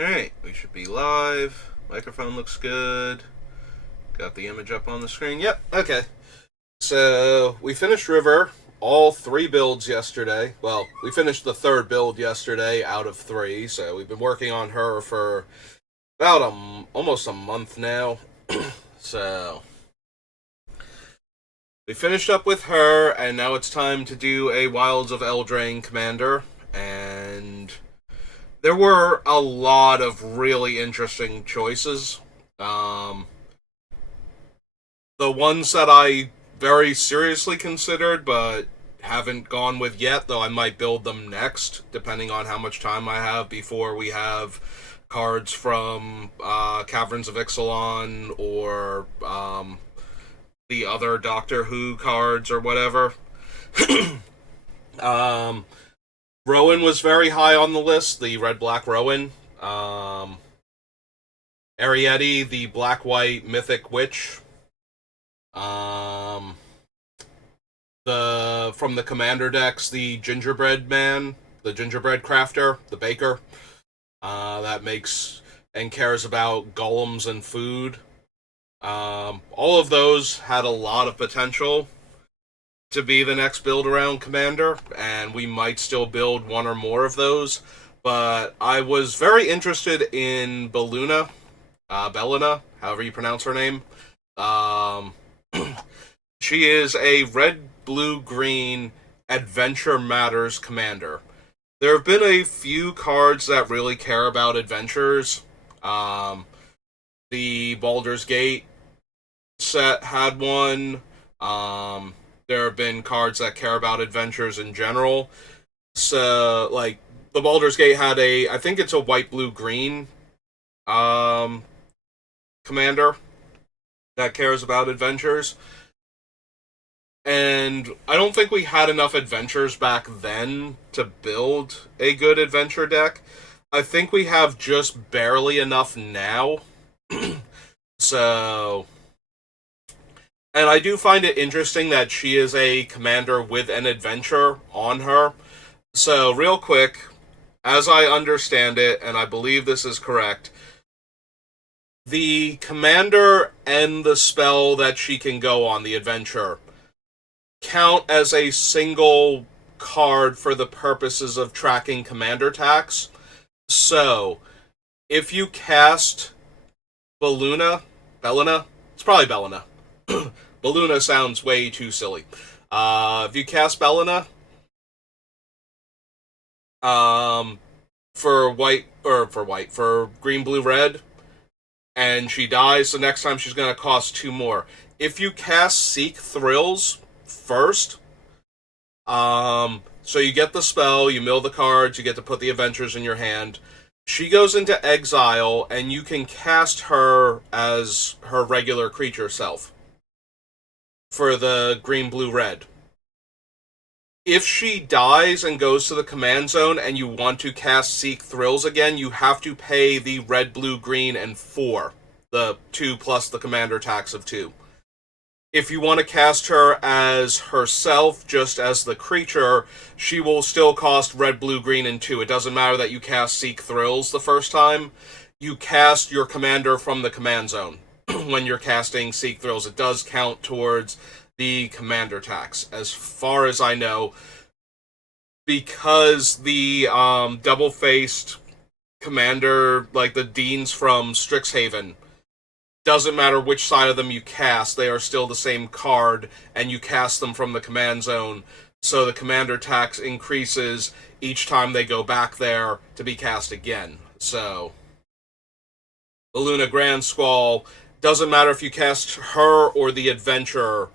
Alright, we should be live. Microphone looks good. Got the image up on the screen. Yep, okay. So, we finished River, all three builds yesterday. Well, we finished the third build yesterday out of three, so we've been working on her for about almost a month now. So, we finished up with her, and now it's time to do a Wilds of Eldraine Commander, and there were a lot of really interesting choices. Um, the ones that I very seriously considered, but haven't gone with yet, though I might build them next, depending on how much time I have before we have cards from Caverns of Ixalan or the other Doctor Who cards or whatever. um, Rowan was very high on the list, the red-black Rowan. Arietti, the black-white mythic witch. Um, the from the commander decks, the gingerbread man, the gingerbread crafter, the baker. That makes and cares about golems and food. All of those had a lot of potential to be the next build around commander, and we might still build one or more of those. But I was very interested in Beluna, however you pronounce her name. Um, she is a red, blue, green Adventure Matters commander. There have been a few cards that really care about adventures. Um, the Baldur's Gate set had one. There have been cards that care about adventures in general. So, like, the Baldur's Gate had I think it's a white, blue, green um, commander that cares about adventures. And I don't think we had enough adventures back then to build a good adventure deck. I think we have just barely enough now. So, and I do find it interesting that she is a commander with an adventure on her. So, real quick, as I understand it, and I believe this is correct, the commander and the spell that she can go on, the adventure, count as a single card for the purposes of tracking commander attacks. So, if you cast Beluna, it's probably Beluna. Beluna sounds way too silly. If you cast Beluna, um, for green, blue, red, and she dies, the next time she's going to cost two more. If you cast Seek Thrills first, so you get the spell, you mill the cards, you get to put the adventures in your hand. She goes into exile, and you can cast her as her regular creature self for the green, blue, red. If she dies and goes to the command zone and you want to cast Seek Thrills again, you have to pay the red, blue, green, and 4. The 2 plus the commander tax of 2. If you want to cast her as herself, just as the creature, she will still cost red, blue, green, and 2. It doesn't matter that you cast Seek Thrills the first time. You cast your commander from the command zone when you're casting Seek Thrills. It does count towards the commander tax, as far as I know, because the double-faced commander, like the Deans from Strixhaven, doesn't matter which side of them you cast, they are still the same card, and you cast them from the command zone, so the commander tax increases each time they go back there to be cast again. So, Beluna Grandsquall, doesn't matter if you cast her or the adventurer,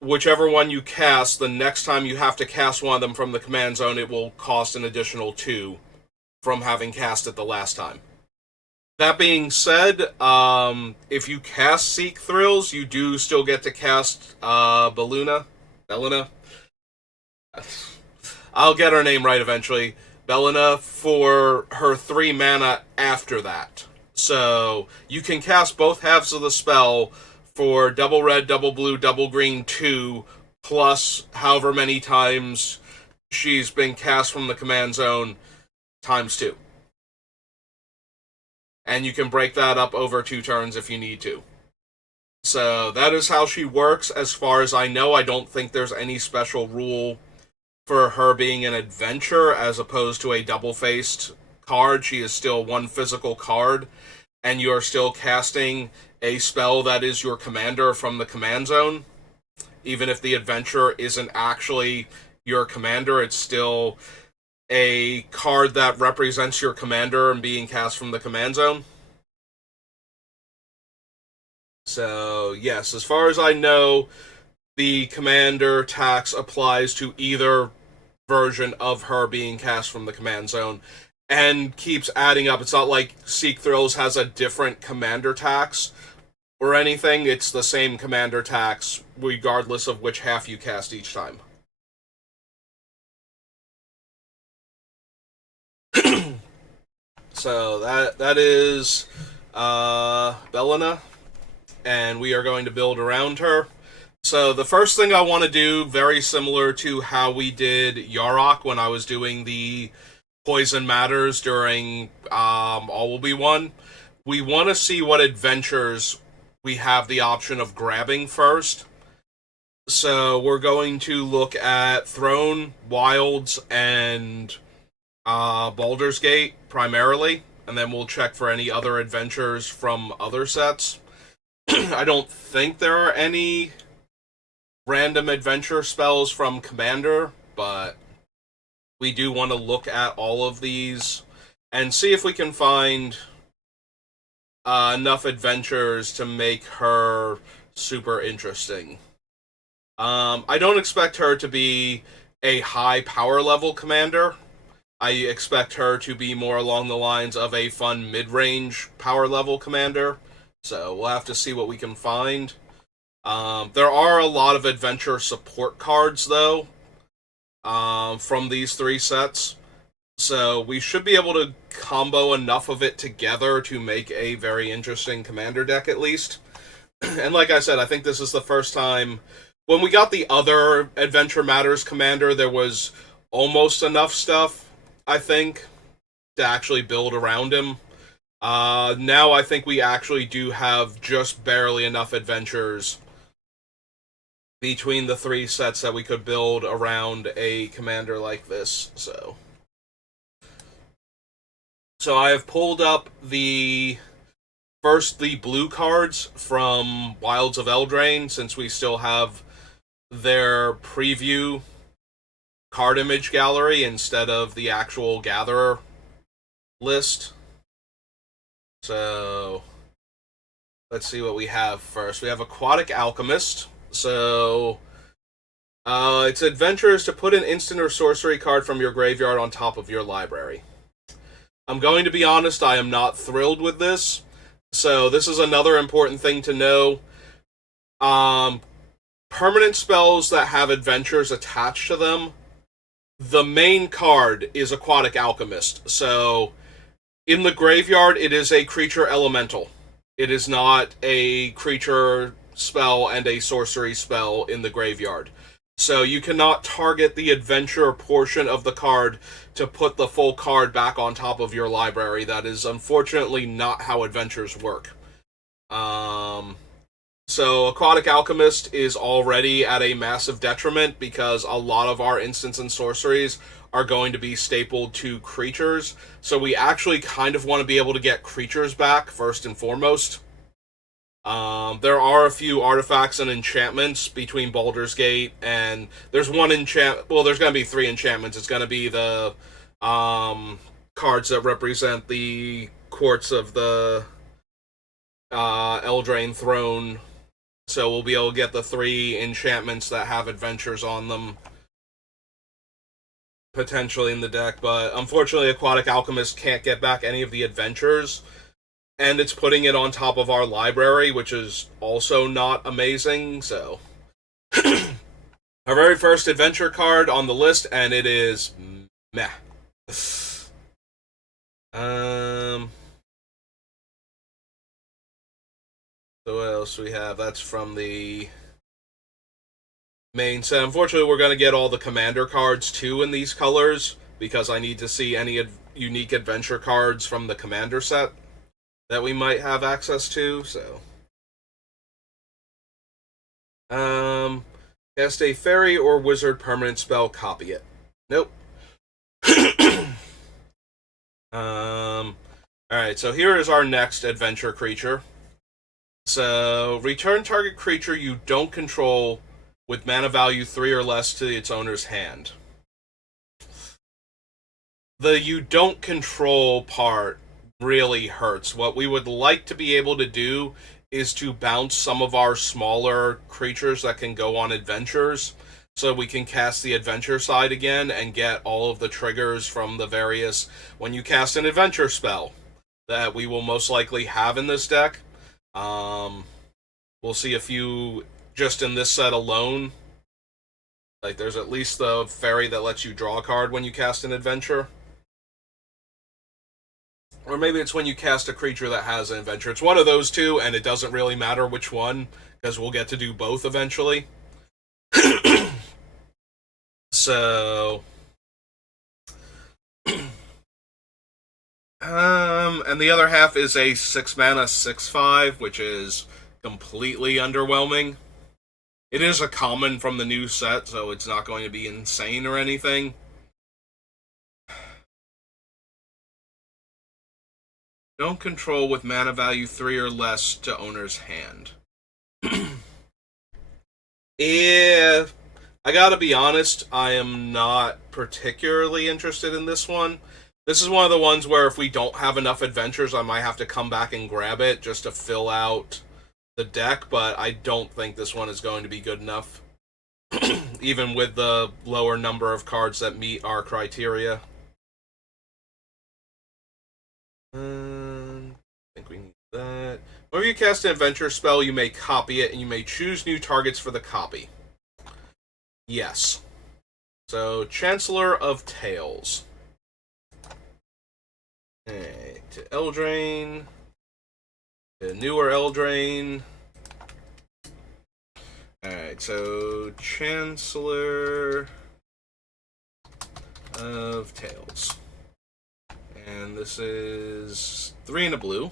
whichever one you cast, the next time you have to cast one of them from the command zone, it will cost an additional 2 from having cast it the last time. That being said, if you cast Seek Thrills, you do still get to cast Beluna. I'll get her name right eventually. Beluna for her 3 mana after that. So you can cast both halves of the spell for double red, double blue, double green 2, plus however many times she's been cast from the command zone times 2. and you can break that up over 2 turns if you need to. So that is how she works. As far as I know, I don't think there's any special rule for her being an adventure as opposed to a double-faced card. She is still one physical card, and you are still casting a spell that is your commander from the command zone. Even if the adventure isn't actually your commander, it's still a card that represents your commander and being cast from the command zone. So, yes, as far as I know, the commander tax applies to either version of her being cast from the command zone and keeps adding up. It's not like Seek Thrills has a different commander tax or anything. It's the same commander tax regardless of which half you cast each time. So that is Beluna, and we are going to build around her. So the first thing I want to do, very similar to how we did Yarok when I was doing the Poison Matters during All Will Be One, we want to see what adventures we have the option of grabbing first. So we're going to look at Throne, Wilds, and Baldur's Gate primarily, and then we'll check for any other adventures from other sets. I don't think there are any random adventure spells from Commander, but we do want to look at all of these and see if we can find enough adventures to make her super interesting. I don't expect her to be a high power level commander. I expect her to be more along the lines of a fun mid-range power level commander. So we'll have to see what we can find. There are a lot of adventure support cards, though, from these 3 sets. So we should be able to combo enough of it together to make a very interesting commander deck, at least. And like I said, I think this is the first time. When we got the other Adventure Matters commander, there was almost enough stuff, I think, to actually build around him. Now I think we actually do have just barely enough adventures between the 3 sets that we could build around a commander like this. So I have pulled up the blue cards from Wilds of Eldraine, since we still have their preview card image gallery instead of the actual Gatherer list. So let's see what we have first. We have Aquatic Alchemist. So its adventure is to put an instant or sorcery card from your graveyard on top of your library. I'm going to be honest, I am not thrilled with this. So this is another important thing to know. Permanent spells that have adventures attached to them, the main card is Aquatic Alchemist. So in the graveyard, it is a creature elemental. It is not a creature spell and a sorcery spell in the graveyard. So you cannot target the adventure portion of the card to put the full card back on top of your library. That is unfortunately not how adventures work. So Aquatic Alchemist is already at a massive detriment because a lot of our instants and sorceries are going to be stapled to creatures. So we actually kind of want to be able to get creatures back first and foremost. There are a few artifacts and enchantments between Baldur's Gate, and there's one enchant. Well, there's going to be 3 enchantments. It's going to be the cards that represent the courts of the Eldraine throne. So we'll be able to get the 3 enchantments that have adventures on them potentially in the deck, but unfortunately Aquatic Alchemist can't get back any of the adventures, and it's putting it on top of our library, which is also not amazing. So our very first adventure card on the list, and it is meh. So what else do we have? That's from the main set. Unfortunately, we're going to get all the commander cards too in these colors, because I need to see any unique adventure cards from the commander set. that we might have access to, so. Cast a fairy or wizard permanent spell, copy it. Nope. Alright, so here is our next adventure creature. So, return target creature you don't control with mana value 3 or less to its owner's hand. The you don't control part really hurts. What we would like to be able to do is to bounce some of our smaller creatures that can go on adventures so we can cast the adventure side again and get all of the triggers from the various when you cast an adventure spell that we will most likely have in this deck. We'll see a few just in this set alone. Like, there's at least the fairy that lets you draw a card when you cast an adventure. Or maybe it's when you cast a creature that has an adventure. It's one of those two, and it doesn't really matter which one, because we'll get to do both eventually. So... and the other half is a 6-mana 6/5, which is completely underwhelming. It is a common from the new set, so it's not going to be insane or anything. Don't control with mana value 3 or less to owner's hand. Yeah, I gotta be honest, I am not particularly interested in this one. This is one of the ones where if we don't have enough adventures, I might have to come back and grab it just to fill out the deck, but I don't think this one is going to be good enough. Even with the lower number of cards that meet our criteria. I think we need that. Whenever you cast an adventure spell, you may copy it, and you may choose new targets for the copy. Yes. So, Chancellor of Tales. Okay, to Eldraine. To newer Eldraine. Alright, so Chancellor of Tales. And this is 3 and a blue.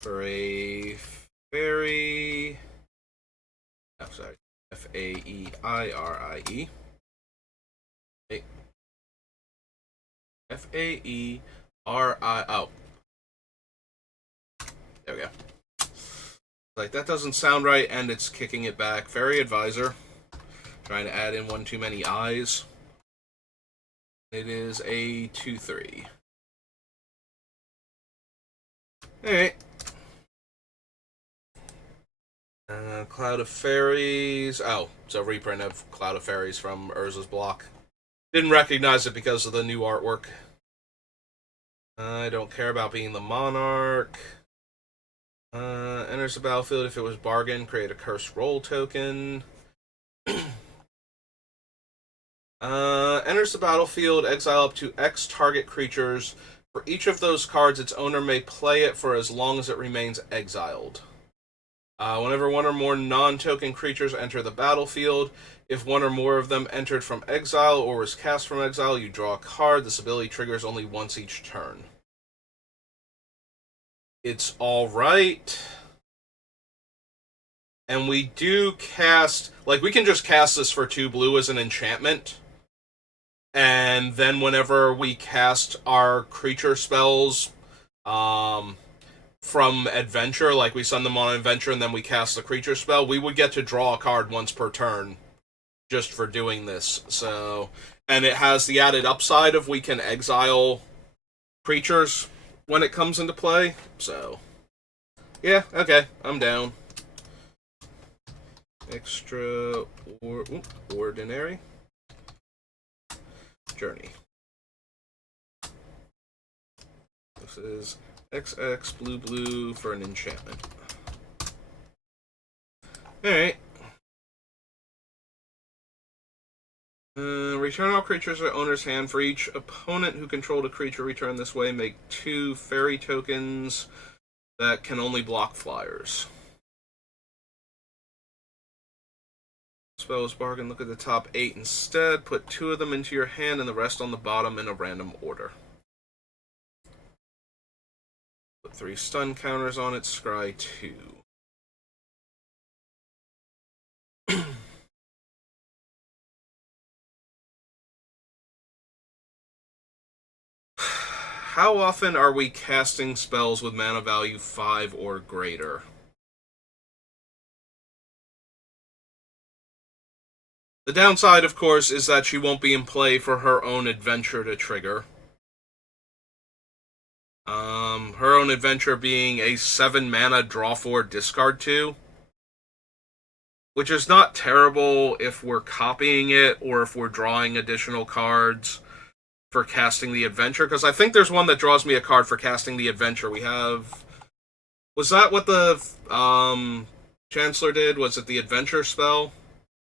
For a fairy. Oh, sorry. F-A-E-I-R-I-E. F-A-E-R-I... Oh. There we go. Like, that doesn't sound right, and it's kicking it back. Fairy Advisor. Trying to add in one too many eyes. It is a 2/3. Alright. Cloud of Fairies. Oh, it's a reprint of Cloud of Fairies from Urza's block. Didn't recognize it because of the new artwork. I don't care about being the Monarch. Enters the battlefield if it was bargain. Create a Cursed Roll token. Enters the battlefield. Exile up to X target creatures. For each of those cards, its owner may play it for as long as it remains exiled. Whenever one or more non-token creatures enter the battlefield, if one or more of them entered from exile or was cast from exile, you draw a card. This ability triggers only once each turn. It's alright. And we do cast... Like, we can just cast this for 2 blue as an enchantment. And then whenever we cast our creature spells... from adventure, like we send them on adventure and then we cast the creature spell, we would get to draw a card once per turn just for doing this. So, and it has the added upside of we can exile creatures when it comes into play. So, yeah, okay, I'm down. Ordinary Journey. This is XX blue for an enchantment. Alright. Return all creatures to owner's hand. For each opponent who controlled a creature returned this way, make 2 fairy tokens that can only block flyers. Spells bargain. Look at the top 8 instead. Put 2 of them into your hand and the rest on the bottom in a random order. Put 3 stun counters on it. Scry 2. How often are we casting spells with mana value 5 or greater? The downside, of course, is that she won't be in play for her own adventure to trigger. Her own adventure being a 7 mana draw 4 discard 2. Which is not terrible if we're copying it or if we're drawing additional cards for casting the adventure. Because I think there's one that draws me a card for casting the adventure. We have... Was that what the Chancellor did? Was it the adventure spell?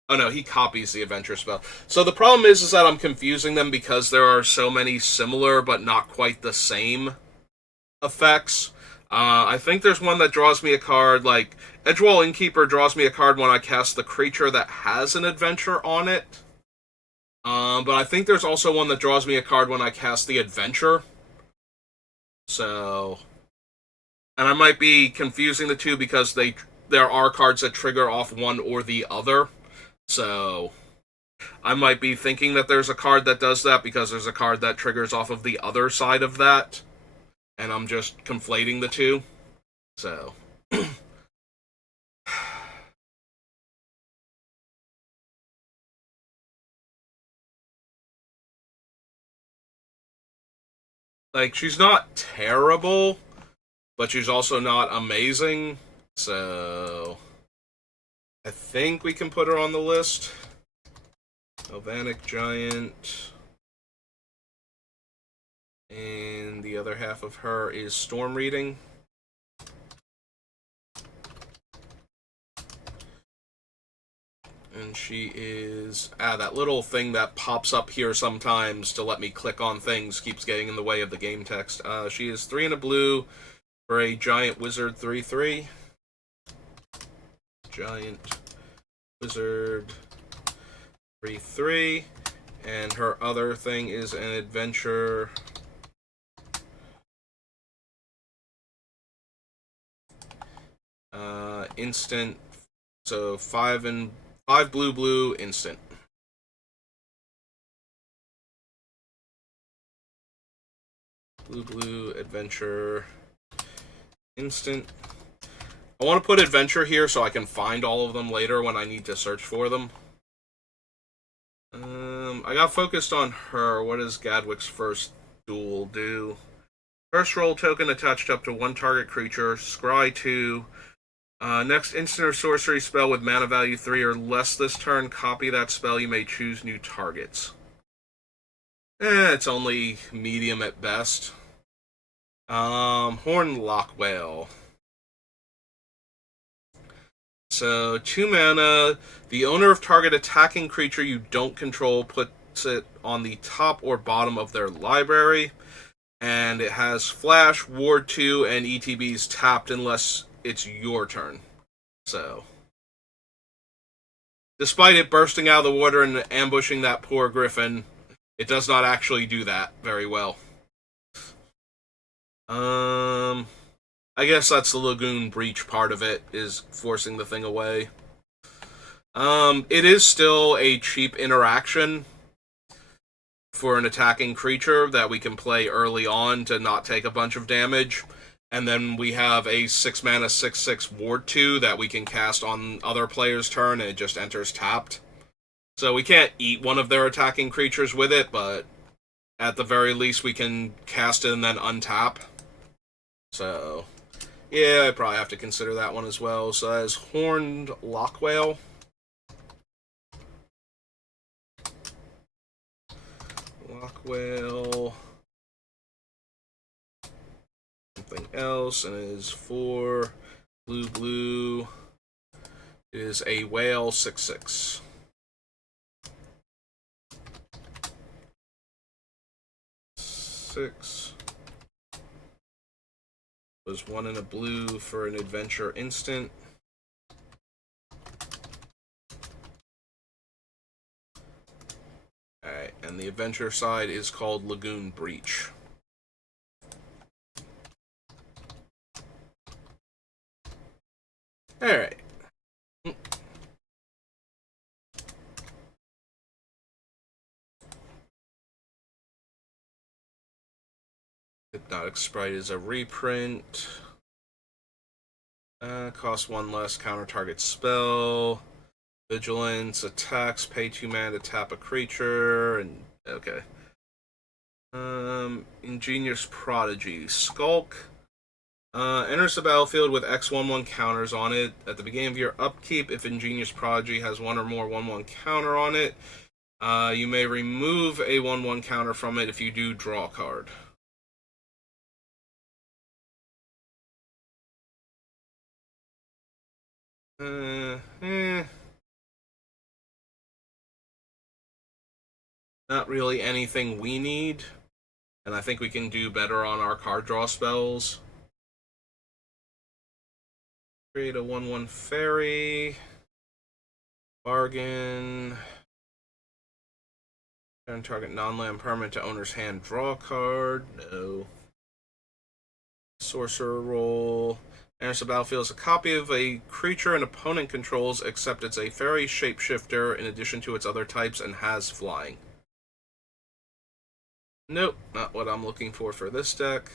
Oh no, he copies the adventure spell. So the problem is that I'm confusing them because there are so many similar but not quite the same effects. I think there's one that draws me a card, like, Edgewall Innkeeper draws me a card when I cast the creature that has an adventure on it. But I think there's also one that draws me a card when I cast the adventure. So... And I might be confusing the two because there are cards that trigger off one or the other. So... I might be thinking that there's a card that does that because there's a card that triggers off of the other side of that. And I'm just conflating the two. So. Like, she's not terrible, but she's also not amazing. So. I think we can put her on the list. Galvanic Giant. And the other half of her is Storm Reading. And she is... that little thing that pops up here sometimes to let me click on things keeps getting in the way of the game text. She is 3 and a blue for a Giant Wizard 3/3. Giant Wizard 3/3. And her other thing is an adventure... instant, so 5 blue instant. Blue adventure instant. I want to put adventure here so I can find all of them later when I need to search for them. I got focused on her. What does Gadwick's first duel do? First roll token attached up to 1 target creature. Scry 2. Next instant or sorcery spell with mana value 3 or less this turn, copy that spell. You may choose new targets. It's only medium at best. Horn Lockwhale. So, 2 mana. The owner of target attacking creature you don't control puts it on the top or bottom of their library. And it has Flash, Ward 2, and ETBs tapped unless it's your turn. So, despite it bursting out of the water and ambushing that poor griffin, it does not actually do that very well. I guess that's the Lagoon Breach part of it, is forcing the thing away. It is still a cheap interaction for an attacking creature that we can play early on to not take a bunch of damage. And then we have a 6 mana 6/6 Ward 2 that we can cast on other players' turn, and it just enters tapped. So we can't eat one of their attacking creatures with it, but at the very least we can cast it and then untap. So, yeah, I probably have to consider that one as well. So as Horned Lockwhale. Lockwhale. Something else, and it is 4 blue. It is a whale 6/6. Was 1 in a blue for an adventure instant. Alright, and the adventure side is called Lagoon Breach. Alright. Hypnotic Sprite is a reprint. Cost 1 less, counter target spell. Vigilance, attacks, pay 2 mana to tap a creature, and okay. Ingenious Prodigy. Skulk. Enters the battlefield with X1/1 counters on it. At the beginning of your upkeep, if Ingenious Prodigy has one or more 1/1 counter on it, you may remove a 1/1 counter from it. If you do, draw a card. Not really anything we need. And I think we can do better on our card draw spells. Create a 1/1 fairy. Bargain. Turn target non-land permanent to owner's hand. Draw a card. No. Sorcerer roll. Enters the battlefield as a copy of a creature an opponent controls, except it's a fairy shapeshifter in addition to its other types and has flying. Nope, not what I'm looking for this deck.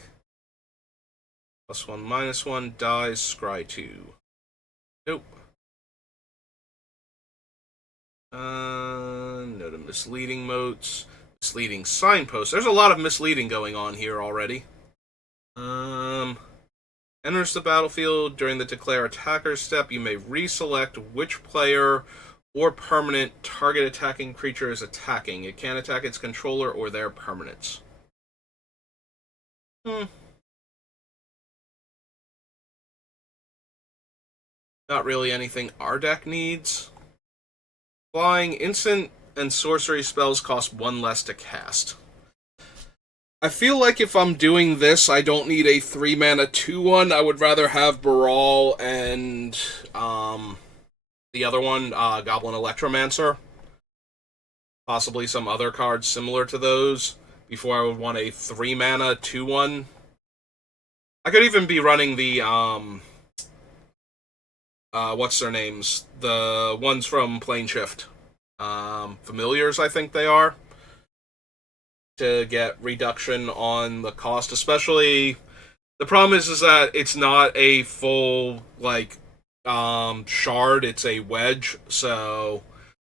+1, -1, dies, scry 2. Nope. No to misleading motes. Misleading signposts. There's a lot of misleading going on here already. Enters the battlefield during the declare attacker step. You may reselect which player or permanent target attacking creature is attacking. It can attack its controller or their permanents. Not really anything our deck needs. Flying, instant, and sorcery spells cost 1 less to cast. I feel like if I'm doing this, I don't need a 3-mana 2/1. I would rather have Baral and the other one, Goblin Electromancer. Possibly some other cards similar to those before I would want a 3-mana 2/1. I could even be running the what's their names? The ones from Plane Shift. Familiars, I think they are. To get reduction on the cost, especially the problem is that it's not a full shard, it's a wedge, so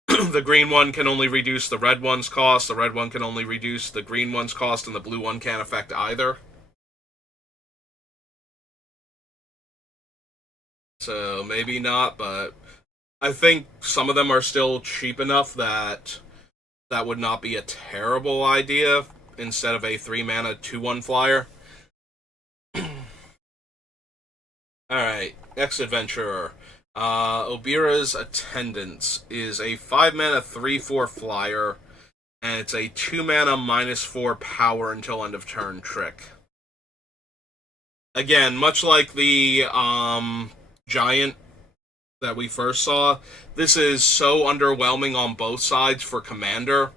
the green one can only reduce the red one's cost, the red one can only reduce the green one's cost, and the blue one can't affect either. So maybe not, but I think some of them are still cheap enough that that would not be a terrible idea instead of a 3-mana 2/1 flyer. Alright, next adventurer. Obira's Attendants is a 5-mana 3/4 flyer, and it's a 2-mana -4 power until end of turn trick. Again, much like the giant that we first saw, this is so underwhelming on both sides for Commander.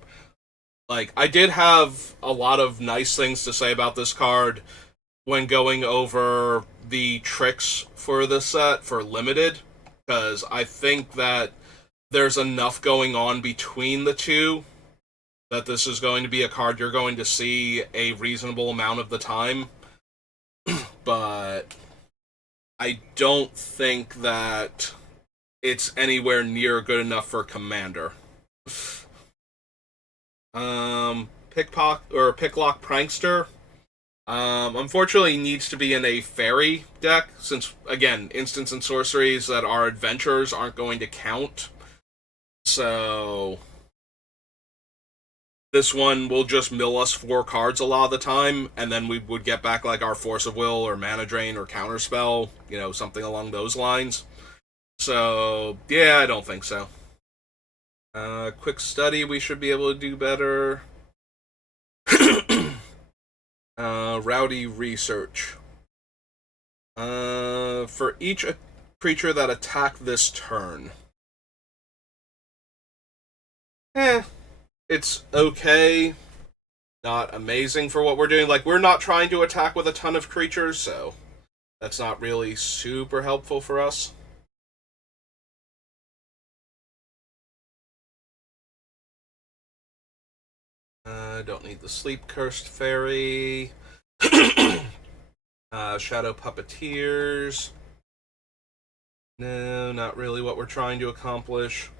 I did have a lot of nice things to say about this card when going over the tricks for this set for Limited, because I think that there's enough going on between the two that this is going to be a card you're going to see a reasonable amount of the time. But I don't think that it's anywhere near good enough for Commander. Picklock Prankster. Unfortunately, needs to be in a fairy deck, since, again, instants and sorceries that are adventures aren't going to count. So this one will just mill us 4 cards a lot of the time, and then we would get back our Force of Will or Mana Drain or Counterspell, something along those lines. So, yeah, I don't think so. Quick Study, we should be able to do better. Rowdy Research. For each creature that attacked this turn. It's okay. Not amazing for what we're doing. We're not trying to attack with a ton of creatures, so that's not really super helpful for us. Don't need the Sleep Cursed Fairy. Shadow Puppeteers. No, not really what we're trying to accomplish.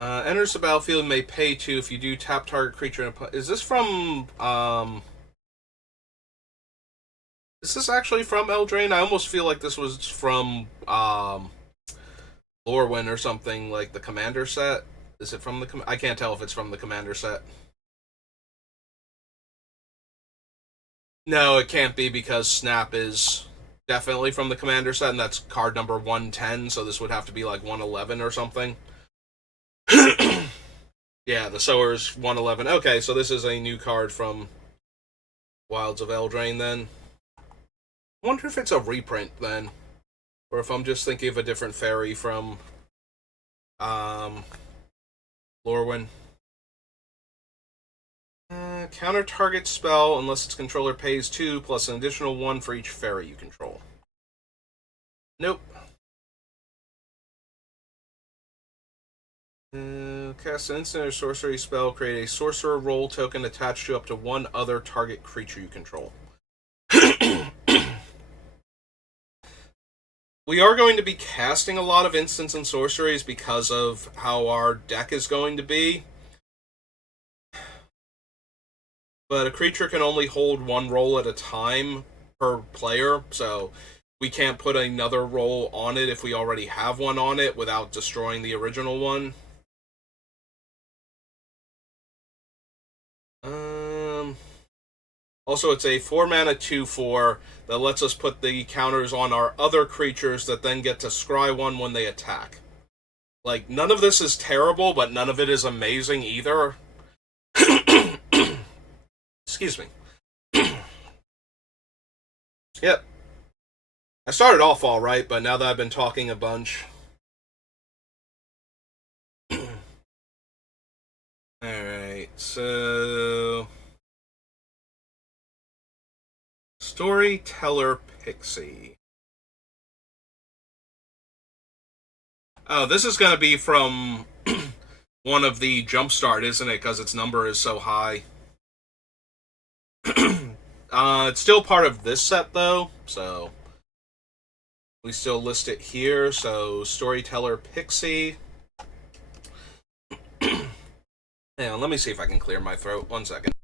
Enters the battlefield, may pay 2 if you do tap target creature. Is this from, Is this actually from Eldraine? I almost feel like this was from, Lorwyn or something, like the Commander set. Is it from the... I can't tell if it's from the Commander set. No, it can't be because Snap is definitely from the Commander set, and that's card number 110, so this would have to be like 111 or something. Yeah, the Sower's 111. Okay, so this is a new card from Wilds of Eldraine then. I wonder if it's a reprint then, or if I'm just thinking of a different fairy from Lorwyn. Counter target spell unless its controller pays 2 plus an additional 1 for each fairy you control. Nope. Cast an instant or sorcery spell. Create a sorcerer role token attached to up to 1 other target creature you control. We are going to be casting a lot of instants and sorceries because of how our deck is going to be. But a creature can only hold 1 role at a time per player, so we can't put another role on it if we already have one on it without destroying the original one. Also, it's a 4-mana 2/4 that lets us put the counters on our other creatures that then get to scry 1 when they attack. Like, none of this is terrible, but none of it is amazing either. Excuse me. Yep. I started off alright, but now that I've been talking a bunch... Alright, so... Storyteller Pixie. Oh, this is going to be from one of the Jumpstart, isn't it? Because its number is so high. It's still part of this set, though, so... We still list it here, so Storyteller Pixie. Hang on, let me see if I can clear my throat. 1 second.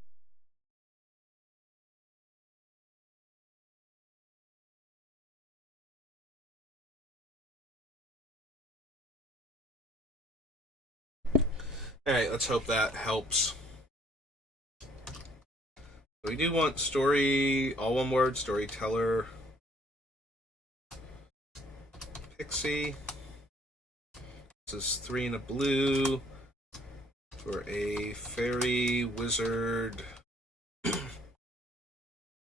Alright, let's hope that helps. So we do want story, all one word, Storyteller Pixie. This is 3 and a blue for a fairy wizard. It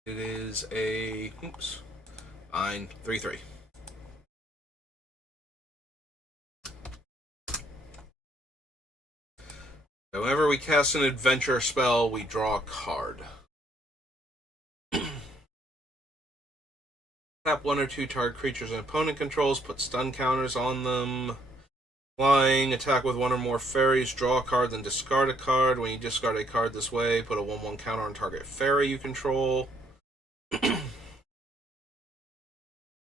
is a, oops, fine, 3/3. Whenever we cast an adventure spell, we draw a card. Tap 1 or 2 target creatures an opponent controls, put stun counters on them. Flying, attack with 1 or more fairies, draw a card, then discard a card. When you discard a card this way, put a 1/1 counter on target fairy you control.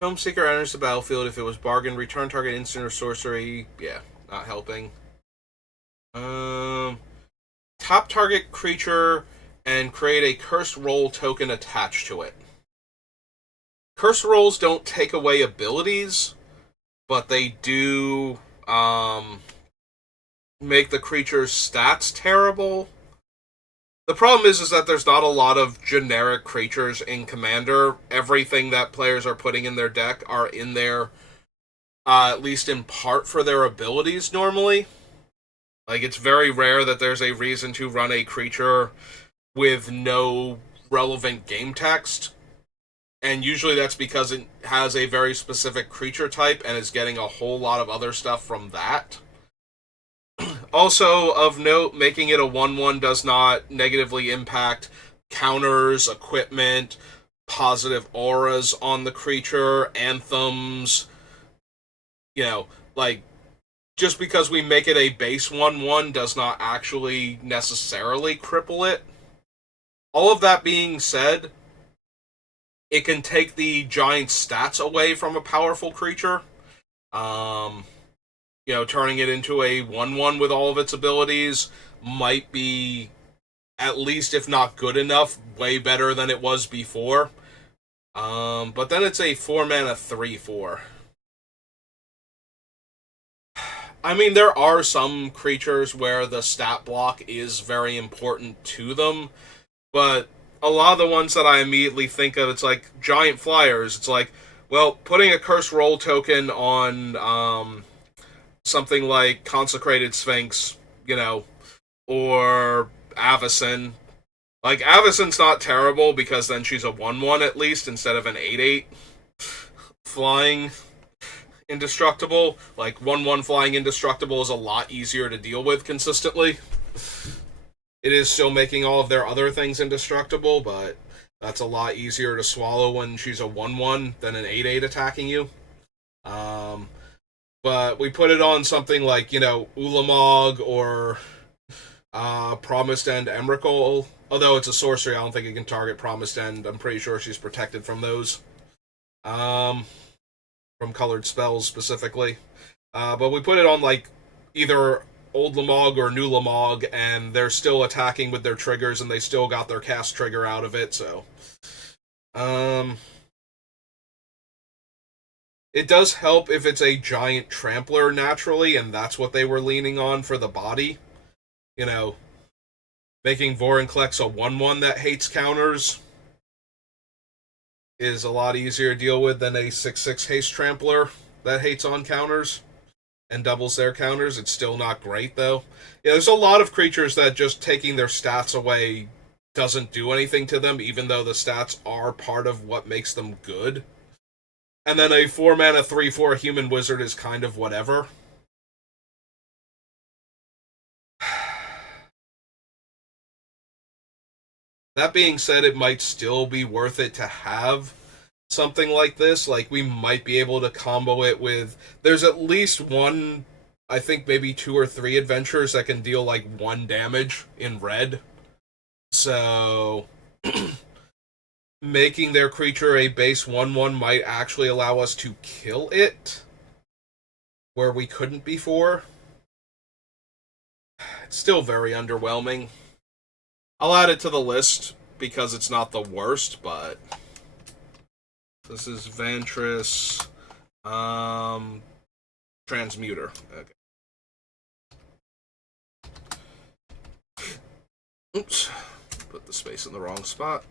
Homeseeker enters the battlefield. If it was bargain, return target instant or sorcery. Yeah, not helping. Top target creature and create a cursed role token attached to it. Cursed rolls don't take away abilities, but they do make the creature's stats terrible. The problem is that there's not a lot of generic creatures in Commander. Everything that players are putting in their deck are in there, at least in part, for their abilities normally. Like, it's very rare that there's a reason to run a creature with no relevant game text. And usually that's because it has a very specific creature type and is getting a whole lot of other stuff from that. Also, of note, making it a 1/1 does not negatively impact counters, equipment, positive auras on the creature, anthems. You know, like, just because we make it a base 1/1 does not actually necessarily cripple it. All of that being said, it can take the giant stats away from a powerful creature. Um, turning it into a 1/1 with all of its abilities might be, at least if not good enough, way better than it was before. But then it's a 4-mana 3/4. I mean, there are some creatures where the stat block is very important to them, but a lot of the ones that I immediately think of, it's like giant flyers. It's like, well, putting a curse roll token on something like Consecrated Sphinx, or Avacyn. Like, Avacyn's not terrible because then she's a 1/1 at least instead of an 8/8 flying indestructible. Like, 1/1 flying indestructible is a lot easier to deal with consistently. It is still making all of their other things indestructible, but that's a lot easier to swallow when she's a 1/1 than an 8/8 attacking you. But we put it on something like, Ulamog or Promised End Emrakul. Although it's a sorcery, I don't think it can target Promised End. I'm pretty sure she's protected from those. From colored spells specifically. But we put it on like either Old Lamog or New Lamog, and they're still attacking with their triggers, and they still got their cast trigger out of it, so. It does help if it's a giant trampler naturally, and that's what they were leaning on for the body. Making Vorinclex a 1/1 that hates counters is a lot easier to deal with than a 6/6 haste trampler that hates on counters and doubles their counters. It's still not great, though. Yeah, there's a lot of creatures that just taking their stats away doesn't do anything to them, even though the stats are part of what makes them good. And then a 4-mana 3/4 human wizard is kind of whatever. That being said, it might still be worth it to have something like this. Like, we might be able to combo it with... There's at least one, I think maybe 2 or 3 adventures that can deal, like, 1 damage in red. So... making their creature a base 1/1 might actually allow us to kill it, where we couldn't before. It's still very underwhelming. I'll add it to the list because it's not the worst, but this is Vantress Transmuter. Okay. Oops. Put the space in the wrong spot.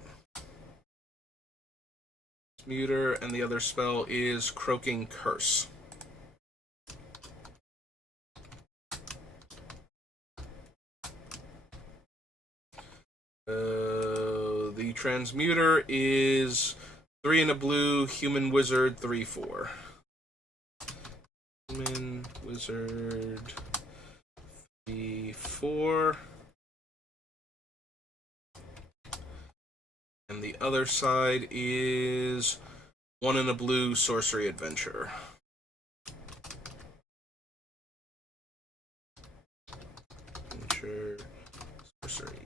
Transmuter, and the other spell is Croaking Curse. The Transmuter is 3 and a blue, Human Wizard, 3/4. Human Wizard, 3/4. And the other side is 1 and a blue, Sorcery Adventure. Adventure, Sorcery.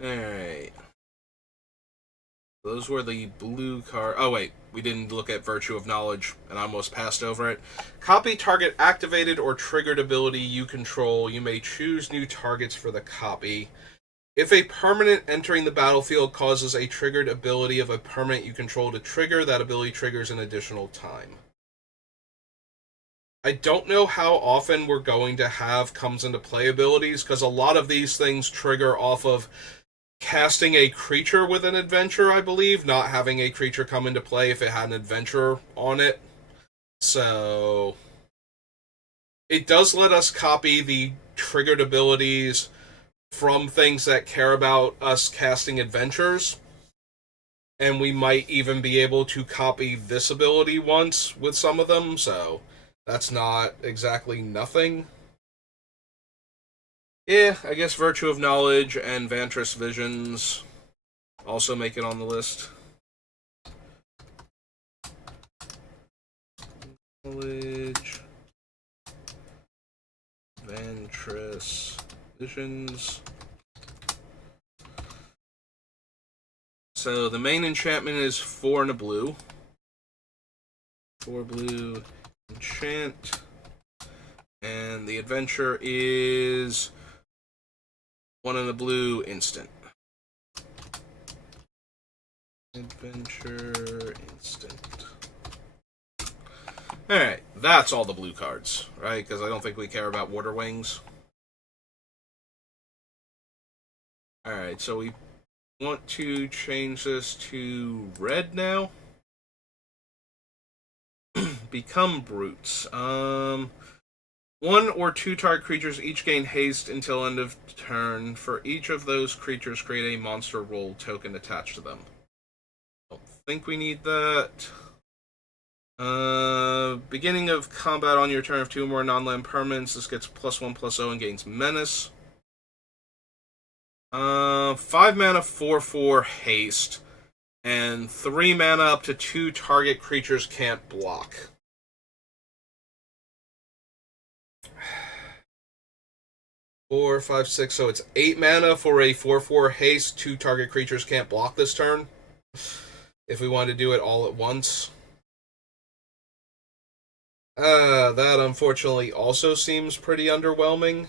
Alright. Those were the blue card. Oh, wait. We didn't look at Virtue of Knowledge, and I almost passed over it. Copy target activated or triggered ability you control. You may choose new targets for the copy. If a permanent entering the battlefield causes a triggered ability of a permanent you control to trigger, that ability triggers an additional time. I don't know how often we're going to have comes into play abilities, because a lot of these things trigger off of casting a creature with an adventure, I believe, not having a creature come into play if it had an adventure on it. So it does let us copy the triggered abilities from things that care about us casting adventures. And we might even be able to copy this ability once with some of them, so that's not exactly nothing. Yeah, I guess Virtue of Knowledge and Vantress Visions also make it on the list. Knowledge. Ventress. Visions. So the main enchantment is 4 and a blue. 4 blue enchant. And the adventure is 1 and a blue instant. Adventure instant. Alright, that's all the blue cards, right? Because I don't think we care about Water Wings. Alright, so we want to change this to red now. Become brutes. 1 or 2 target creatures each gain haste until end of turn. For each of those creatures, create a monster roll token attached to them. Don't think we need that. Beginning of combat on your turn of 2 or more non-land permanents. This gets +1/+0 and gains menace. 5 mana 4/4 haste. And 3 mana up to 2 target creatures can't block. Four, five, six. So it's 8 mana for a 4/4 haste. 2 target creatures can't block this turn. If we want to do it all at once. That unfortunately also seems pretty underwhelming.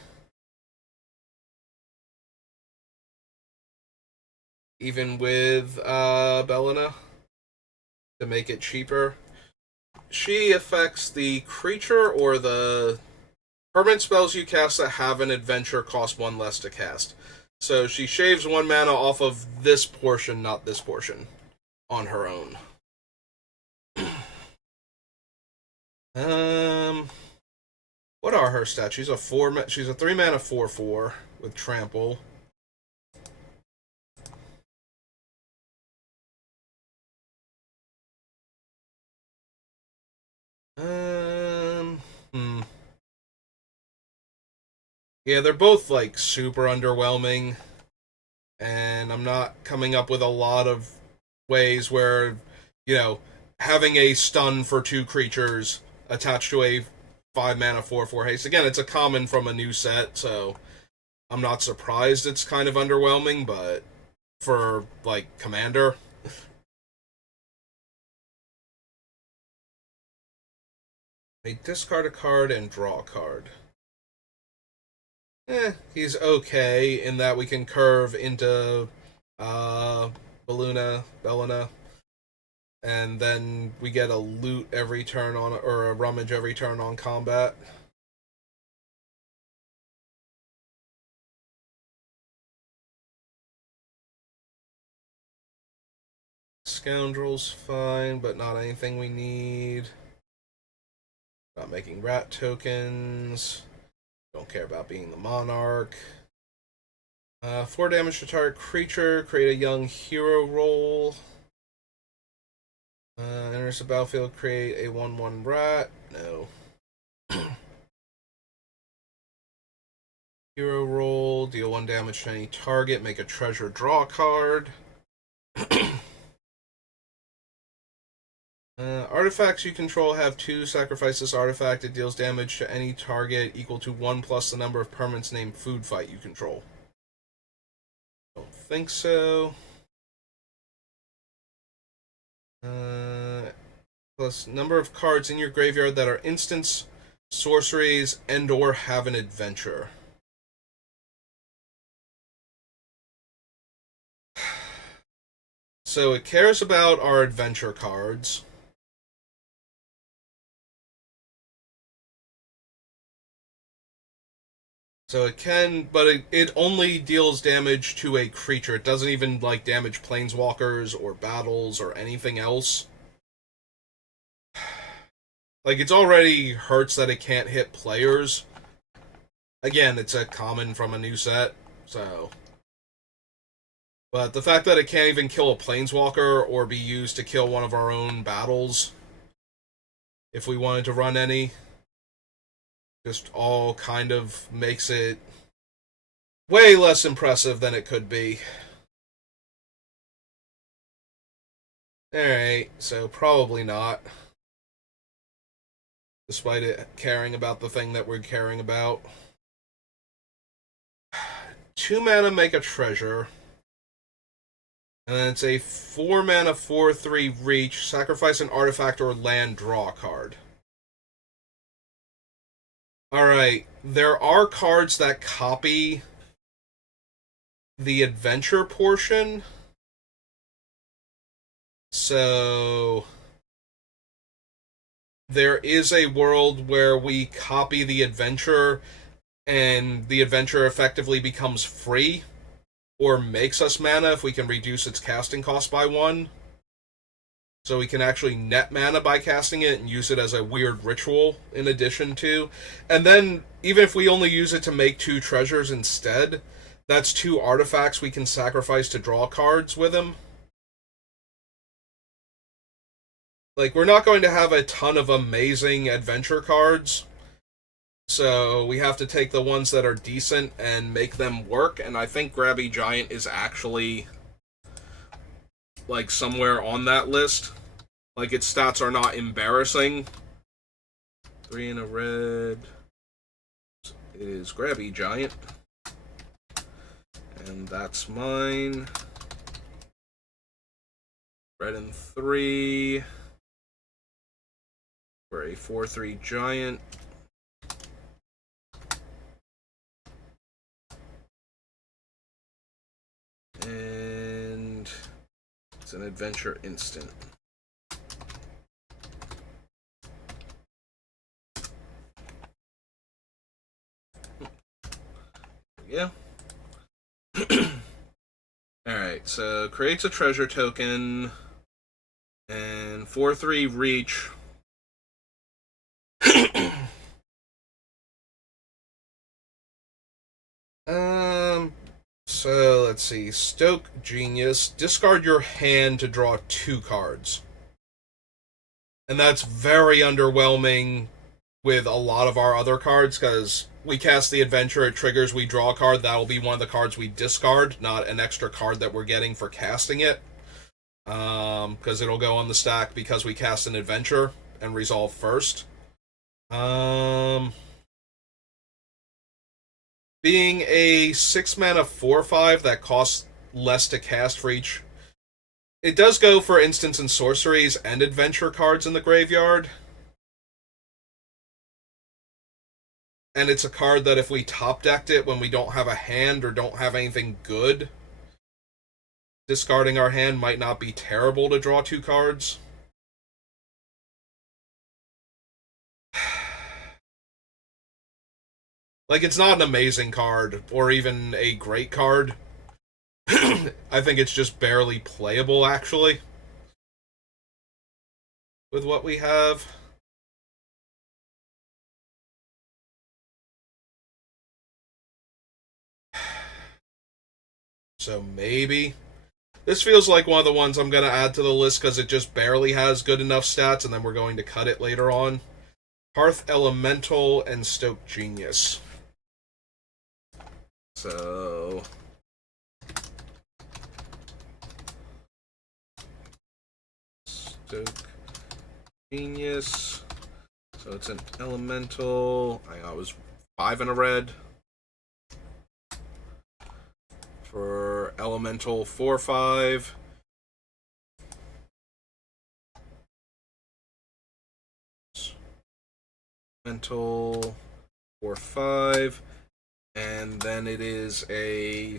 Even with Beluna. To make it cheaper. She affects the creature or the permanent spells you cast that have an adventure cost 1 less to cast. So she shaves 1 mana off of this portion, not this portion, on her own. What are her stats? She's a 3 mana 4/4 with trample. Yeah, they're both like super underwhelming, and I'm not coming up with a lot of ways where, having a stun for 2 creatures attached to a 5 mana 4/4 haste. Again, it's a common from a new set, so I'm not surprised it's kind of underwhelming, but for like Commander. They discard a card and draw a card. He's okay in that we can curve into Beluna, and then we get a loot every turn on, or a rummage every turn on combat. Scoundrel's fine, but not anything we need. Not making rat tokens. Don't care about being the monarch. 4 damage to target creature. Create a young hero roll. Enters the battlefield. Create a 1/1 rat. No. Hero roll. Deal 1 damage to any target. Make a treasure draw card. Artifacts you control have 2. Sacrifice this artifact. It deals damage to any target equal to 1 plus the number of permanents named Food Fight you control. Don't think so. Plus number of cards in your graveyard that are instants, sorceries, and or have an adventure. So it cares about our adventure cards. So it can, but it only deals damage to a creature. It doesn't even like damage planeswalkers or battles or anything else. Like, it's already hurts that it can't hit players. Again, it's a common from a new set, so. But the fact that it can't even kill a planeswalker or be used to kill one of our own battles, if we wanted to run any, just all kind of makes it way less impressive than it could be. Alright, so probably not. despite it caring about the thing that we're caring about. 2 mana, make a treasure. And then it's a 4 mana 4/3 reach, sacrifice an artifact or land, draw a card. Alright, there are cards that copy the adventure portion. So there is a world where we copy the adventure and the adventure effectively becomes free or makes us mana if we can reduce its casting cost by 1. So we can actually net mana by casting it and use it as a weird ritual in addition to. And then, even if we only use it to make 2 treasures instead, that's 2 artifacts we can sacrifice to draw cards with them. Like, we're not going to have a ton of amazing adventure cards, so we have to take the ones that are decent and make them work, and I think Grabby Giant is actually, like, somewhere on that list. Like, its stats are not embarrassing. 3 and a red is Grabby Giant. And that's mine. Red and 3 for a 4/3 giant. And it's an adventure instant. Yeah. Alright, so creates a treasure token and 4/3 reach. So let's see. Stoke Genius. Discard your hand to draw 2 cards. And that's very underwhelming with a lot of our other cards, because we cast the adventure, it triggers, we draw a card, that'll be one of the cards we discard, not an extra card that we're getting for casting it. Because it'll go on the stack because we cast an adventure and resolve first. Being a 6 mana 4/5 that costs less to cast for each. It does go for instants and sorceries and adventure cards in the graveyard. And it's a card that if we top decked it when we don't have a hand or don't have anything good, discarding our hand might not be terrible to draw 2 cards. Like, it's not an amazing card, or even a great card. I think it's just barely playable, actually, with what we have. So maybe. This feels like one of the ones I'm going to add to the list because it just barely has good enough stats, and then we're going to cut it later on. Hearth Elemental and Stoke Genius. So Stoke Genius. So it's an elemental. I was 5 and a red. For elemental 4/5. Elemental 4/5. And then it is a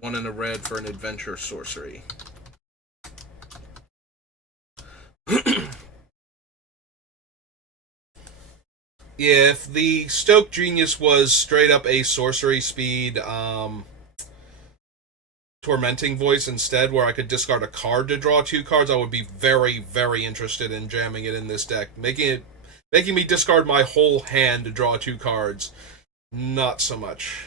1 and a red for an adventure sorcery. Yeah, if the Stoke Genius was straight up a sorcery speed Tormenting Voice instead, where I could discard a card to draw 2 cards, I would be very, very interested in jamming it in this deck. Making me discard my whole hand to draw 2 cards. Not so much.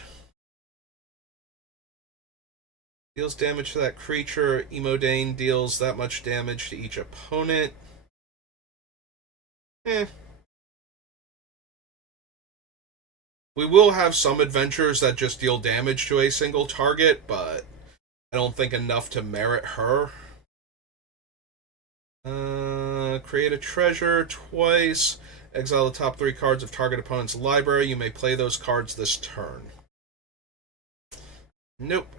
Deals damage to that creature. Emodane deals that much damage to each opponent. We will have some adventures that just deal damage to a single target, but I don't think enough to merit her. Create a treasure twice. Exile the top 3 cards of target opponent's library. You may play those cards this turn. Nope.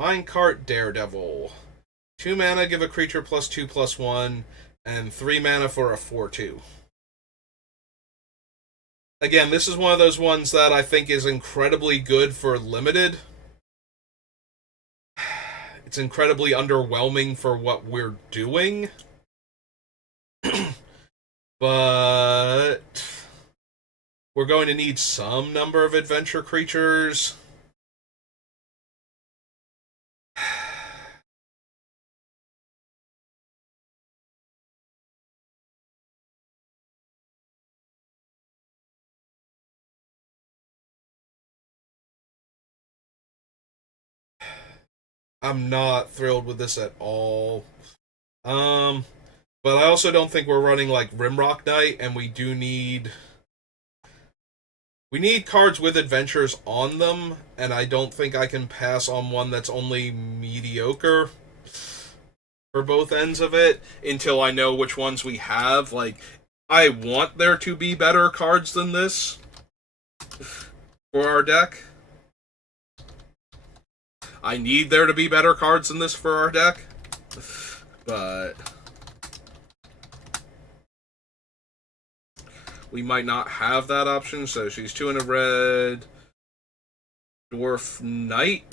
Minecart Daredevil. 2 mana, give a creature +2/+1, and 3 mana for a 4/2. Again, this is one of those ones that I think is incredibly good for limited. It's incredibly underwhelming for what we're doing. But we're going to need some number of adventure creatures. I'm not thrilled with this at all. But I also don't think we're running like Rimrock Knight, and we need cards with adventures on them, and I don't think I can pass on one that's only mediocre for both ends of it until I know which ones we have. Like, I want there to be better cards than this for our deck. I need there to be better cards than this for our deck. But we might not have that option, so she's 2 in a red. Dwarf Knight.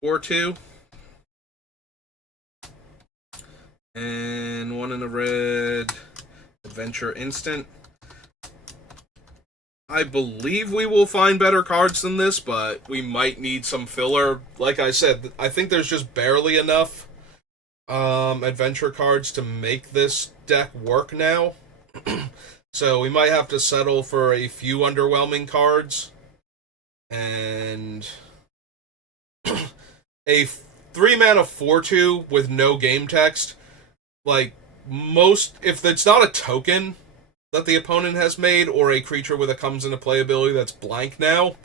4/2. And 1 in a red. Adventure Instant. I believe we will find better cards than this, but we might need some filler. Like I said, I think there's just barely enough adventure cards to make this deck work now. So we might have to settle for a few underwhelming cards. And a 3 mana 4/2 with no game text. Like, if it's not a token that the opponent has made, or a creature with a comes into play ability that's blank now,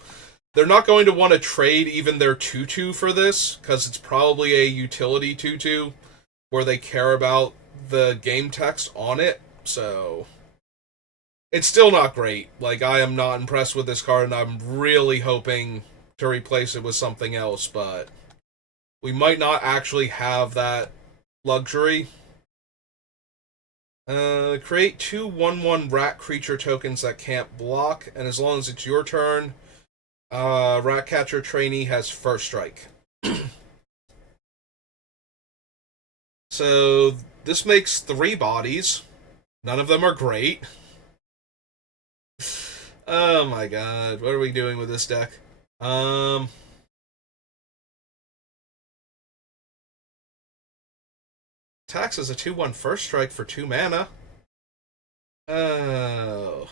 they're not going to want to trade even their 2/2 for this, because it's probably a utility 2/2 where they care about the game text on it. So it's still not great. Like, I am not impressed with this card, and I'm really hoping to replace it with something else, but we might not actually have that luxury. Create 2 1/1 rat creature tokens that can't block, and as long as it's your turn, Ratcatcher Trainee has first strike. So this makes 3 bodies. None of them are great. Oh my god, what are we doing with this deck? Tax is a 2/1 first strike for 2 mana. Oh.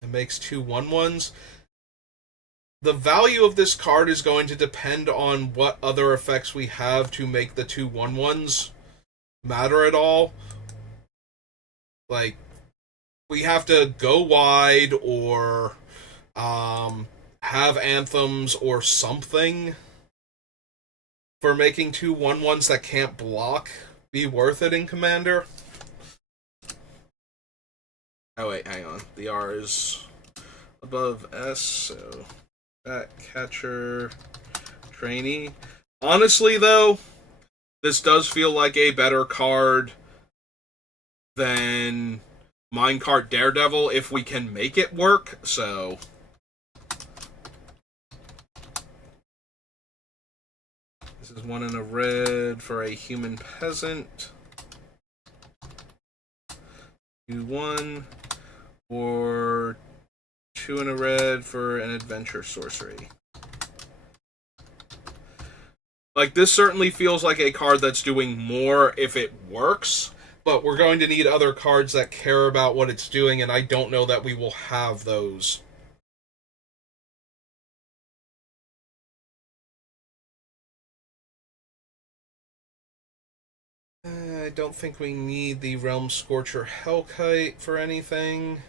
It makes 2 1/1s. The value of this card is going to depend on what other effects we have to make the 2 1/1s matter at all. Like, we have to go wide, or have anthems or something for making 2 1/1s that can't block be worth it in Commander. Oh wait, hang on. The R is above S, so Catcher Trainee. Honestly, though, this does feel like a better card than Minecart Daredevil if we can make it work, so this is 1 in a red for a human peasant. 2/1, or 2 in a red for an adventure sorcery. Like, this certainly feels like a card that's doing more if it works, but we're going to need other cards that care about what it's doing, and I don't know that we will have those. I don't think we need the Realm Scorcher Hellkite for anything.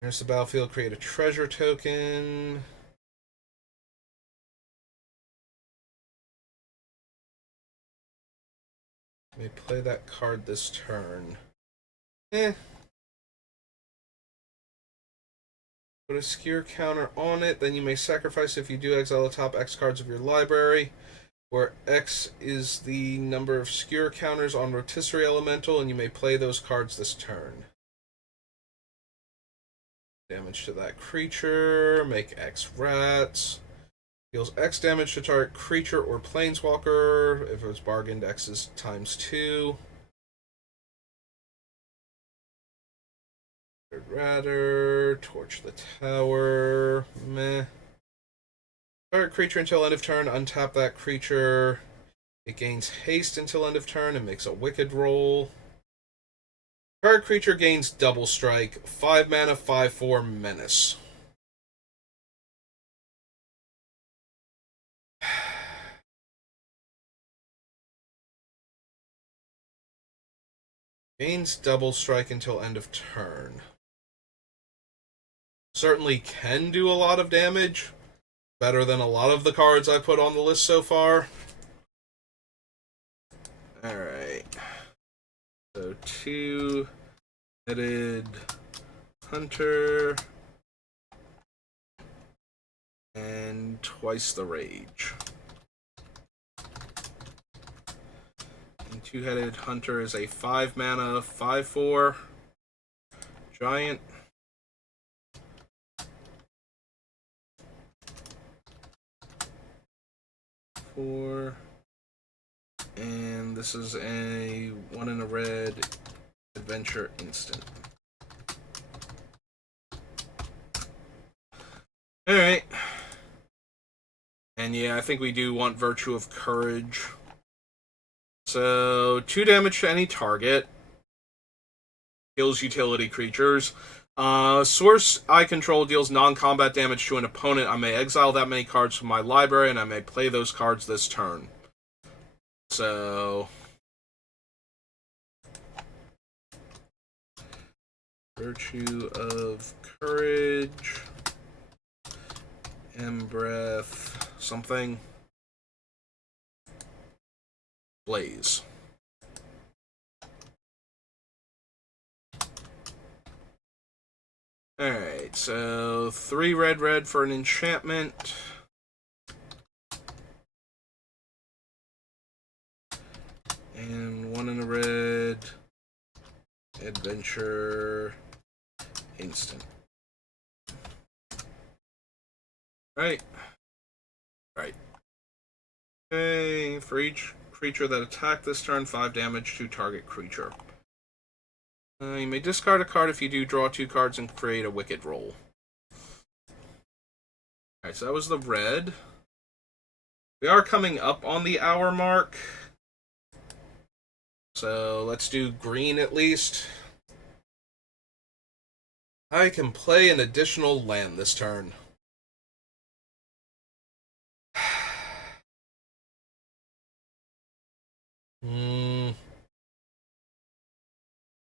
There's the battlefield, create a treasure token. May play that card this turn. Eh. Put a skewer counter on it, then you may sacrifice if you do exile the top X cards of your library, where X is the number of skewer counters on Rotisserie Elemental, and you may play those cards this turn. Damage to that creature, make X rats. Deals X damage to target creature or planeswalker. If it was bargained, X is ×2. Rather, torch the tower. Meh. Target creature until end of turn. Untap that creature. It gains haste until end of turn and makes a wicked roll. Target creature gains double strike. 5 mana, 5/4 menace. Gains double strike until end of turn. Certainly can do a lot of damage. Better than a lot of the cards I put on the list so far. Alright. So 2-headed hunter. And twice the rage. And 2-headed hunter is a 5 mana, 5/4 giant. And this is a 1 in a red adventure instant. Alright. And yeah, I think we do want Virtue of Courage. So, 2 damage to any target. Kills utility creatures. Source I control deals non-combat damage to an opponent. I may exile that many cards from my library, and I may play those cards this turn. So... Virtue of Courage... Embreath... something... Blaze. Alright, so 3 red for an enchantment. And 1 in a red adventure instant. Right. Okay, for each creature that attacked this turn, 5 damage to target creature. You may discard a card. If you do, draw 2 cards and create a wicked roll. Alright, so that was the red. We are coming up on the hour mark. So let's do green at least. I can play an additional land this turn.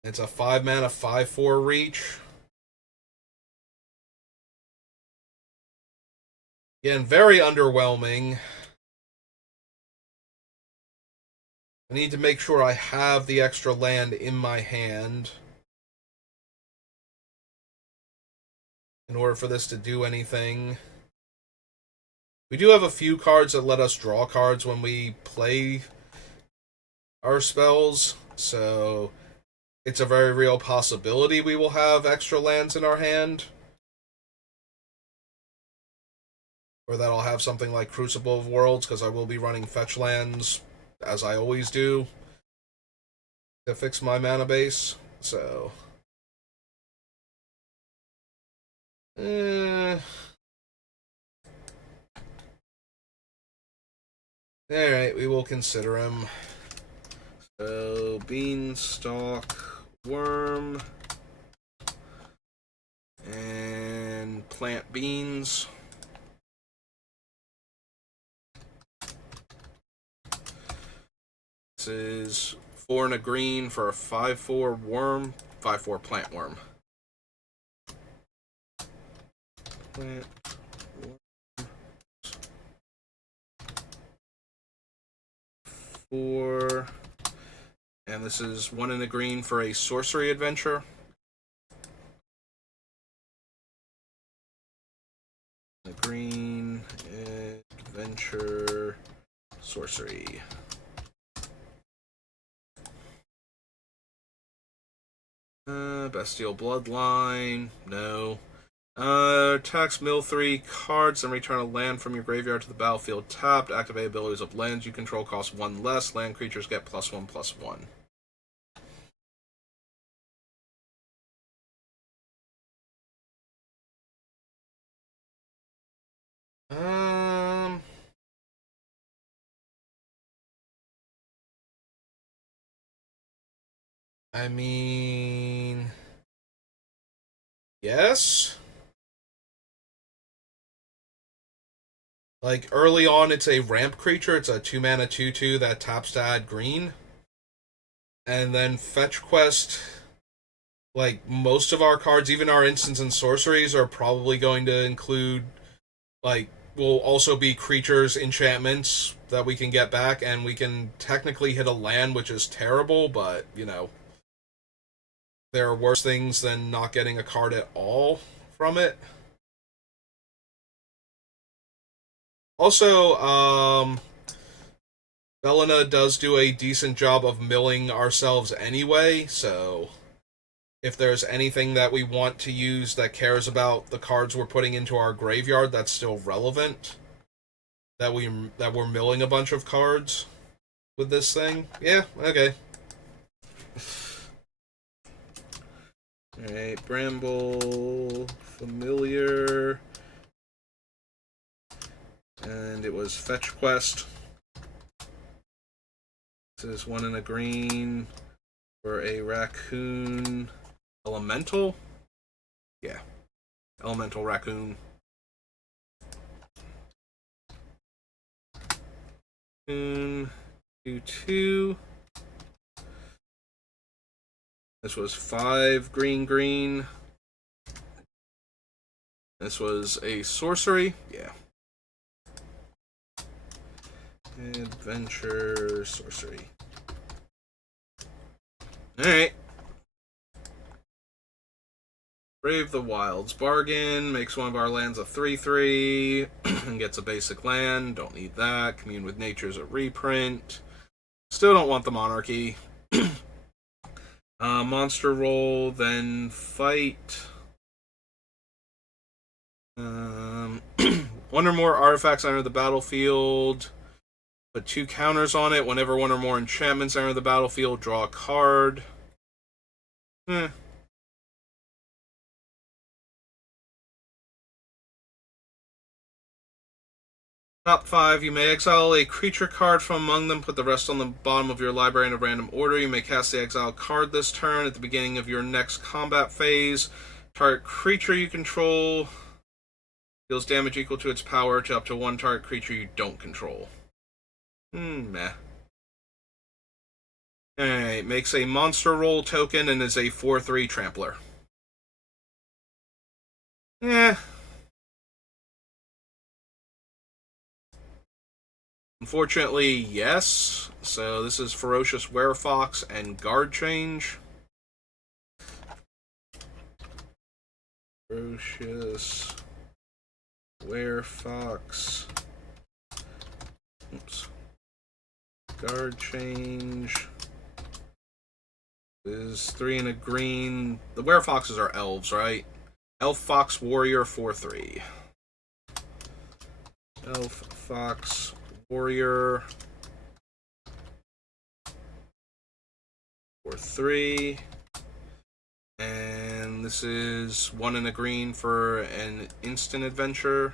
It's a 5 mana, 5/4 reach. Again, very underwhelming. I need to make sure I have the extra land in my hand in order for this to do anything. We do have a few cards that let us draw cards when we play our spells, so it's a very real possibility we will have extra lands in our hand. Or that I'll have something like Crucible of Worlds, because I will be running fetch lands, as I always do, to fix my mana base, so... Alright, we will consider him. So, Beanstalk, Worm, and Plant Beans. This is 4 and a green for a 5/4 worm, 5/4 plant worm. Plant worm. 4 And this is 1 in a green for a sorcery adventure. A green adventure sorcery. Bestial Bloodline. No. Tax mill 3 cards and return a land from your graveyard to the battlefield tapped. Activate abilities of lands you control cost 1 less. Land creatures get +1/+1. I mean, yes. Like, early on, it's a ramp creature. It's a 2-mana 2/2 that taps to add green. And then Fetch Quest, like, most of our cards, even our instants and sorceries, are probably going to include, like, will also be creatures, enchantments that we can get back, and we can technically hit a land, which is terrible, but, you know, there are worse things than not getting a card at all from it. Also, Beluna does do a decent job of milling ourselves anyway, so if there's anything that we want to use that cares about the cards we're putting into our graveyard that's still relevant, that we're milling a bunch of cards with this thing. Yeah, okay. Alright, Bramble, Familiar, and it was Fetch Quest. This is 1 in a green for a raccoon. Elemental? Yeah. Elemental raccoon. 2/2. This was 5 green. This was a sorcery. Yeah. Adventure sorcery. Alright. Brave the Wilds. Bargain. Makes one of our lands a 3/3. And gets a basic land. Don't need that. Commune with Nature's a reprint. Still don't want the Monarchy. Monster roll, then fight. 1 or more artifacts enter the battlefield. Put 2 counters on it. Whenever 1 or more enchantments enter the battlefield, draw a card. Top 5. You may exile a creature card from among them. Put the rest on the bottom of your library in a random order. You may cast the exile card this turn. At the beginning of your next combat phase, target creature you control deals damage equal to its power to up to 1 target creature you don't control. Meh. Alright, makes a monster roll token and is a 4/3 trampler. Unfortunately, yes. So this is Ferocious Werefox and Guard Change. Ferocious Werefox. Oops. Guard Change. Is 3 in a green. The Werefoxes are elves, right? Elf Fox Warrior 4/3. Elf Fox Warrior 4/3. And this is 1 in a green for an instant adventure.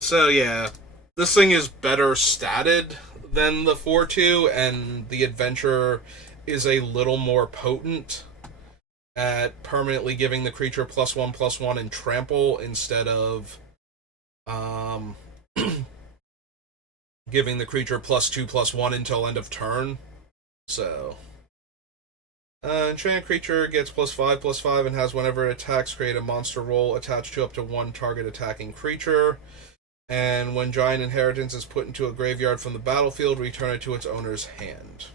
So yeah, this thing is better statted than the 4/2, and the adventure is a little more potent at permanently giving the creature +1/+1 and trample instead of giving the creature +2/+1 until end of turn. So enchanted creature gets +5/+5 and has whenever it attacks create a monster roll attached to up to 1 target attacking creature. And when Giant Inheritance is put into a graveyard from the battlefield, return it to its owner's hand.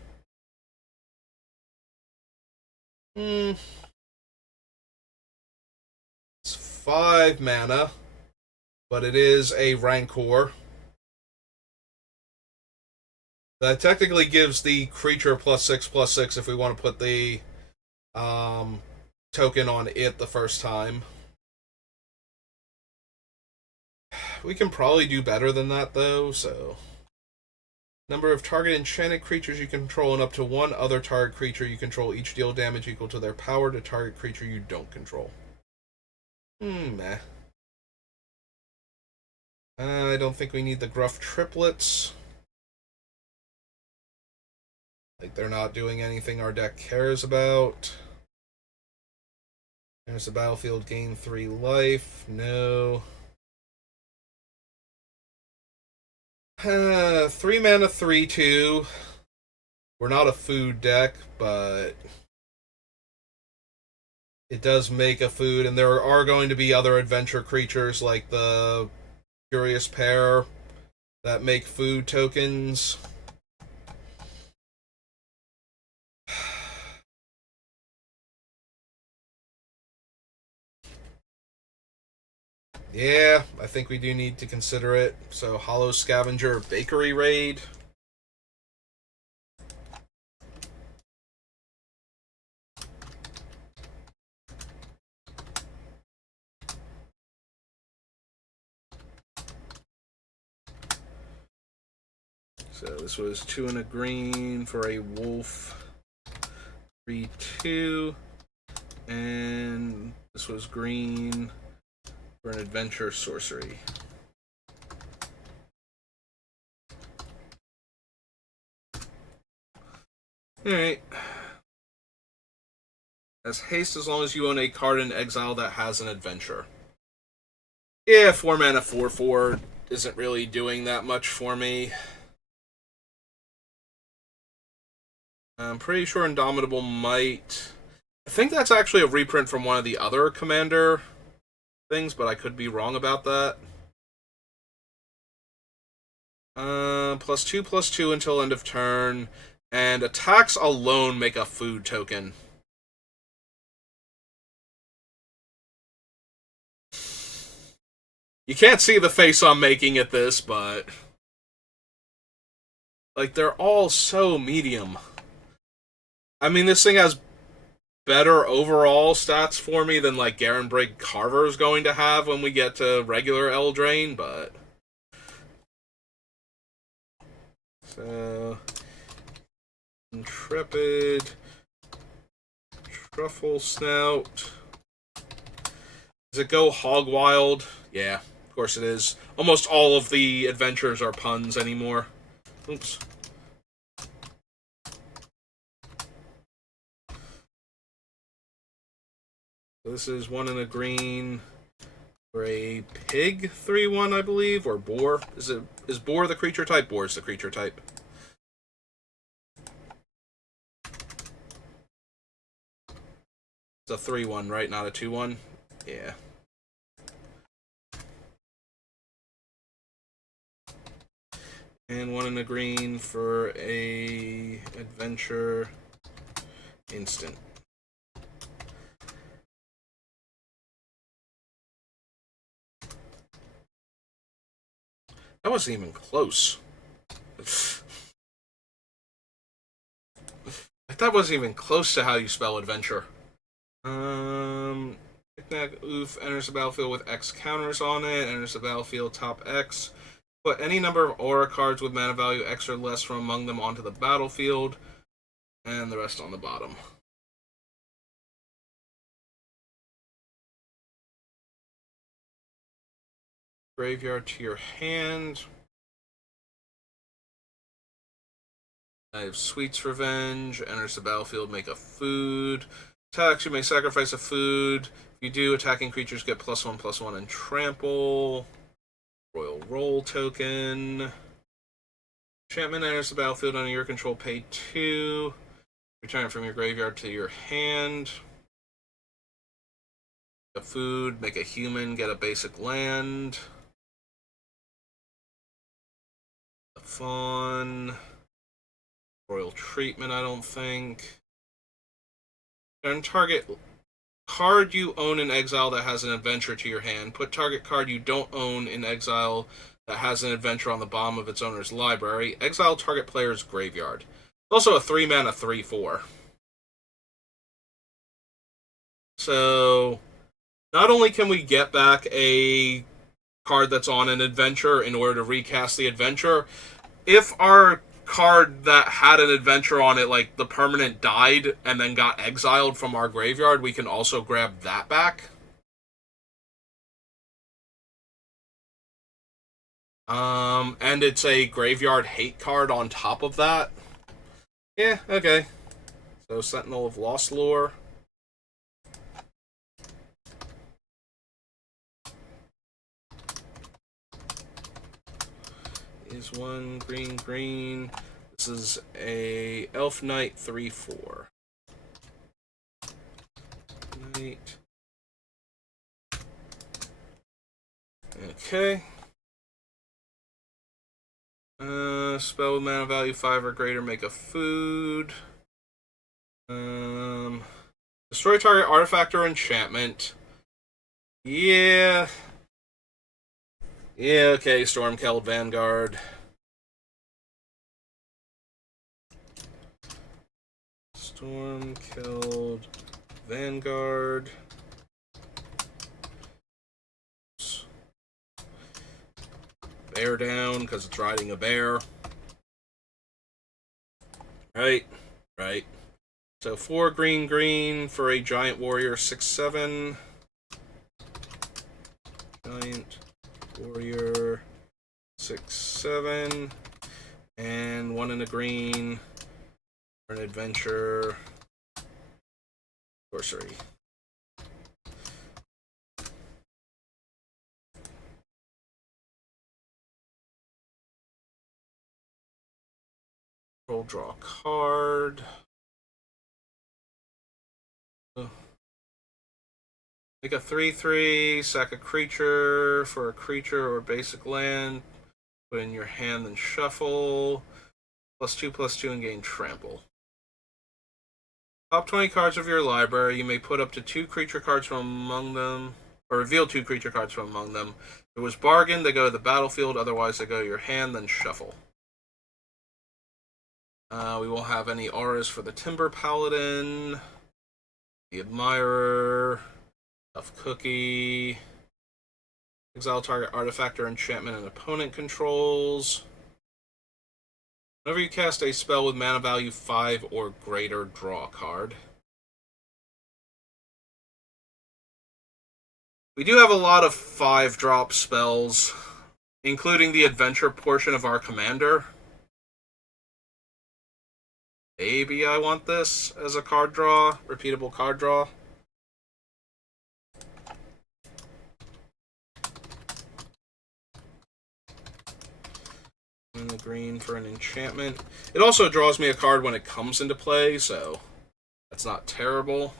It's 5 mana, but it is a Rancor. That technically gives the creature +6/+6 if we want to put the token on it the first time. We can probably do better than that, though, so... Number of target enchanted creatures you control and up to one other target creature you control each deal damage equal to their power to target creature you don't control. Meh. I don't think we need the Gruff Triplets. Like, they're not doing anything our deck cares about. There's the battlefield, gain 3 life. No. 3 mana, 3/2. We're not a food deck, but it does make a food, and there are going to be other adventure creatures like the Curious Pair that make food tokens. Yeah, I think we do need to consider it. So, Hollow Scavenger Bakery Raid. So this was 2 and a green for a wolf. 3/2. And this was green for an adventure sorcery. Alright. As haste as long as you own a card in exile that has an adventure. Yeah, 4 mana 4/4 isn't really doing that much for me. I'm pretty sure Indomitable might... I think that's actually a reprint from one of the other Commander things, but I could be wrong about that. +2/+2 until end of turn, and attacks alone make a food token. You can't see the face I'm making at this, but... like, they're all so medium. I mean, this thing has better overall stats for me than, like, Garen Break Carver is going to have when we get to regular Eldraine, but... so... Intrepid... Truffle Snout... Does it go Hog Wild? Yeah, of course it is. Almost all of the adventures are puns anymore. Oops. This is 1 and a green for a pig 3/1, I believe, or boar. Is boar the creature type? Boar is the creature type. It's a 3/1, right? Not a 2/1? Yeah. And 1 and a green for a adventure instant. That wasn't even close. That wasn't even close to how you spell adventure. Knick-knack, oof, enters the battlefield with X counters on it, enters the battlefield top X. Put any number of aura cards with mana value X or less from among them onto the battlefield, and the rest on the bottom. Graveyard to your hand. I have Sweet's Revenge. Enters the battlefield, make a food. Attacks, you may sacrifice a food. If you do, attacking creatures get +1/+1 and trample. Royal Roll token. Enchantment enters the battlefield under your control, pay 2. Return it from your graveyard to your hand. A food, make a human, get a basic land. Fawn. Royal Treatment, I don't think. Turn target card you own in exile that has an adventure to your hand. Put target card you don't own in exile that has an adventure on the bottom of its owner's library. Exile target player's graveyard. It's also a 3-mana 3/4. So, not only can we get back a card that's on an adventure in order to recast the adventure, if our card that had an adventure on it, like the permanent, died and then got exiled from our graveyard, we can also grab that back. And it's a graveyard hate card on top of that. Yeah, okay. So Sentinel of Lost Lore. Is 1 green. This is a Elf Knight 3/4. Knight. Okay. Spell with mana value 5 or greater, make a food. Destroy target artifact or enchantment. Yeah. Yeah, okay, Stormkeld Vanguard. Stormkeld Vanguard. Bear down, because it's riding a bear. Right. So 4 green for a Giant Warrior 6/7. Giant Warrior 6/7. And 1 in a green for an adventure. Sorcery. Roll, draw a card. Make a 3/3, sack a creature for a creature or basic land. Put in your hand, then shuffle. +2/+2 and gain trample. Top 20 cards of your library. You may put up to 2 creature cards from among them, or reveal 2 creature cards from among them. If it was bargained, they go to the battlefield. Otherwise, they go to your hand, then shuffle. We won't have any auras for the Timber Paladin, the Admirer, Tough Cookie, exile target artifact or enchantment an opponent controls. Whenever you cast a spell with mana value 5 or greater, draw a card. We do have a lot of 5-drop spells, including the adventure portion of our commander. Maybe I want this as a card draw, repeatable card draw. And the green for an enchantment. It also draws me a card when it comes into play, so that's not terrible.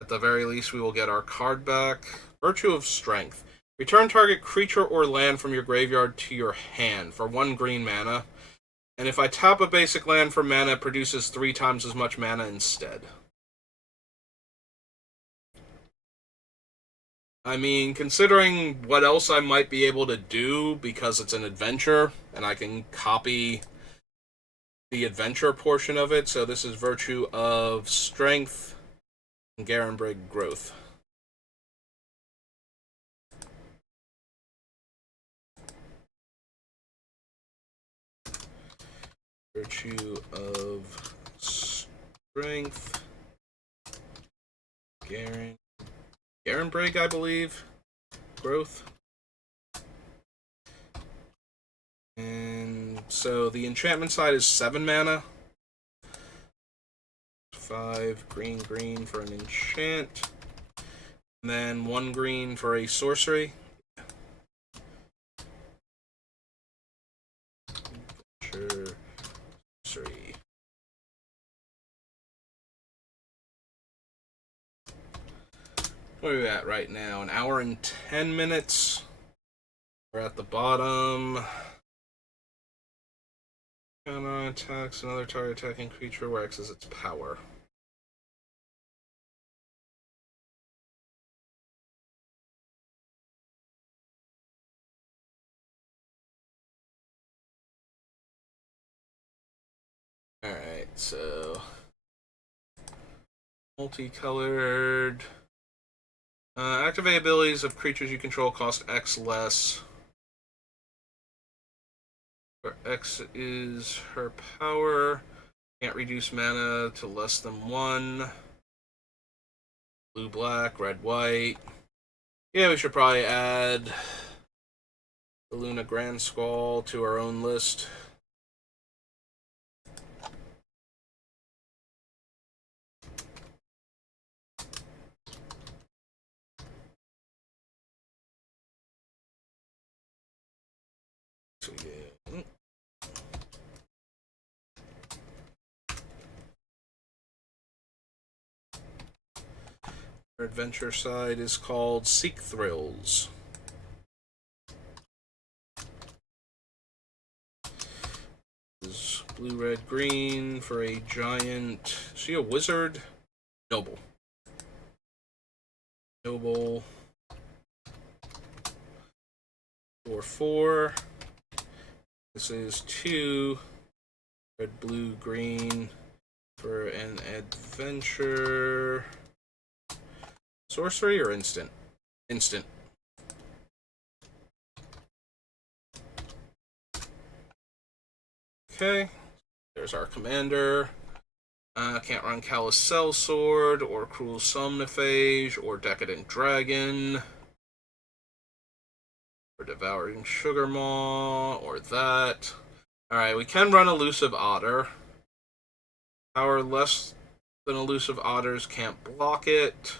At the very least, we will get our card back. Virtue of Strength. Return target creature or land from your graveyard to your hand for 1 green mana. And if I tap a basic land for mana, it produces 3 times as much mana instead. I mean, considering what else I might be able to do, because it's an adventure, and I can copy the adventure portion of it, so this is Virtue of Strength and Garenbrig Growth. Virtue of Strength. Garenbrig, I believe. Growth. And so the enchantment side is 7 mana. 5 green for an enchant. And then 1 green for a sorcery. Sorcery. What are we at right now? 1 hour and 10 minutes. We're at the bottom. Counter attacks another target attacking creature where X is its power. Alright, so multicolored. Activate abilities of creatures you control cost X less. Where X is her power. Can't reduce mana to less than 1. Blue, black, red, white. Yeah, we should probably add Beluna Grandsquall to our own list. So, yeah. Our adventure side is called Seek Thrills. Is blue, red, green for a giant. Is she a wizard? Noble. Noble. 4/4. This is 2 red, blue, green for an adventure. Sorcery or instant? Instant. Okay. There's our commander. Can't run Callous Sellsword or Cruel Somniphage or Decadent Dragon. Or Devouring Sugar Maw or that. Alright, we can run Elusive Otter. Power less than Elusive Otters can't block it.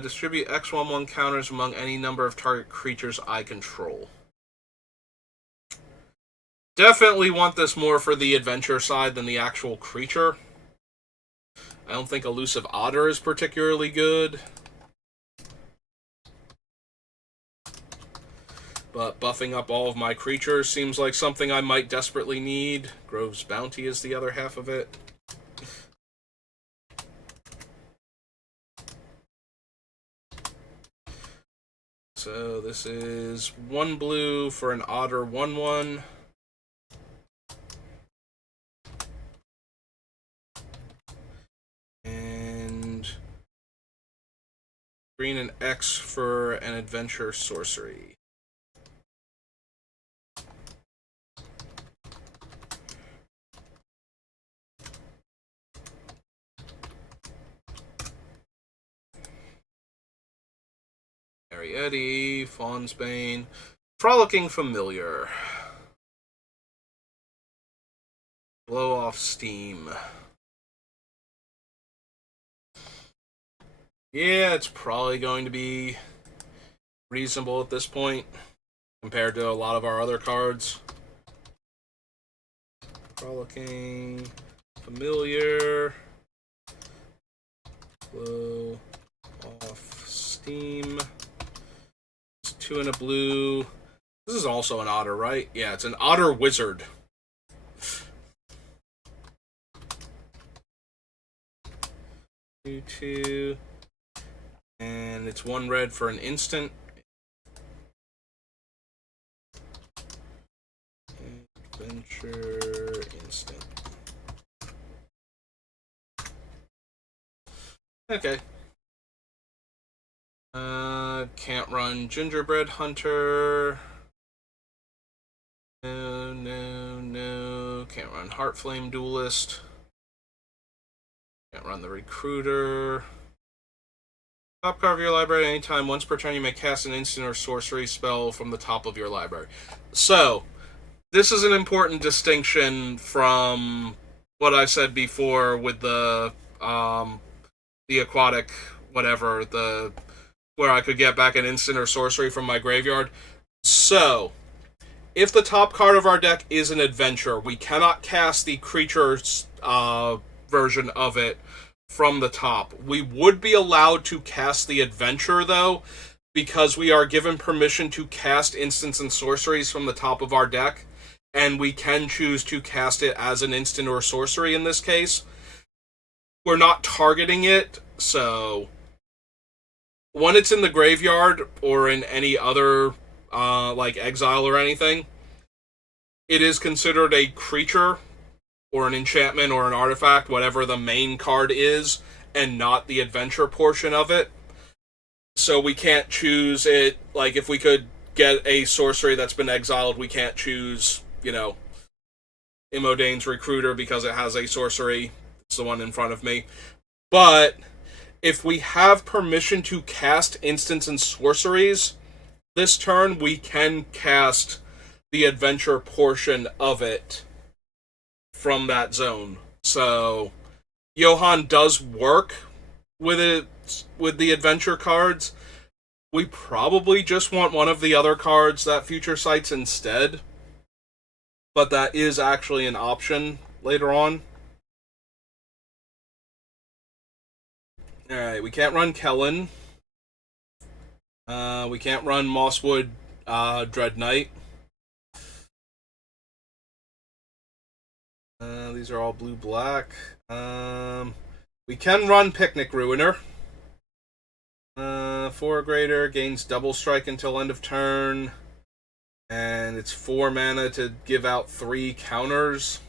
Distribute X/1/1 counters among any number of target creatures I control. Definitely want this more for the adventure side than the actual creature. I don't think Elusive Otter is particularly good. But buffing up all of my creatures seems like something I might desperately need. Grove's Bounty is the other half of it. So this is 1 blue for an Otter 1/1. And green and X for an adventure sorcery. Ariete, Fawnsbane, Frolicking Familiar. Blow off steam. Yeah, it's probably going to be reasonable at this point compared to a lot of our other cards. Frolicking Familiar. Blow off steam. 2 and a blue. This is also an otter, right? Yeah, it's an otter wizard. Two, and it's 1 red for an instant. Adventure instant. Okay. Can't run Gingerbread Hunter. No. Can't run Heartflame Duelist. Can't run the Recruiter. Top card of your library anytime. Once per turn, you may cast an instant or sorcery spell from the top of your library. So, this is an important distinction from what I said before with the aquatic whatever, where I could get back an instant or sorcery from my graveyard. So, if the top card of our deck is an adventure, we cannot cast the creature's version of it from the top. We would be allowed to cast the adventure, though, because we are given permission to cast instants and sorceries from the top of our deck, and we can choose to cast it as an instant or sorcery in this case. We're not targeting it, so when it's in the graveyard or in any other like exile or anything, it is considered a creature or an enchantment or an artifact, whatever the main card is, and not the adventure portion of it. So we can't choose it, like if we could get a sorcery that's been exiled, we can't choose, Imodane's Recruiter because it has a sorcery. It's the one in front of me. But if we have permission to cast instants and sorceries this turn, we can cast the adventure portion of it from that zone. So Johann does work with it, with the adventure cards. We probably just want one of the other cards that Future Sights instead, but that is actually an option later on. Alright, we can't run Kellen. We can't run Mosswood Dread Knight. These are all blue-black. We can run Picnic Ruiner. 4 greater, gains double strike until end of turn. And it's 4 mana to give out 3 counters.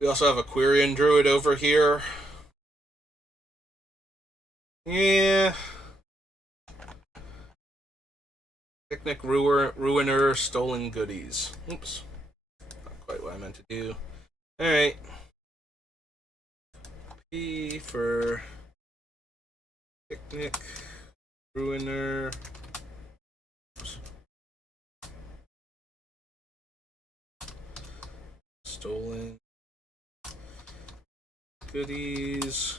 We also have a Quirion Druid over here. Yeah. Picnic Ruiner, Stolen Goodies. Oops. Not quite what I meant to do. Alright. P for Picnic Ruiner. Oops. Stolen Goodies.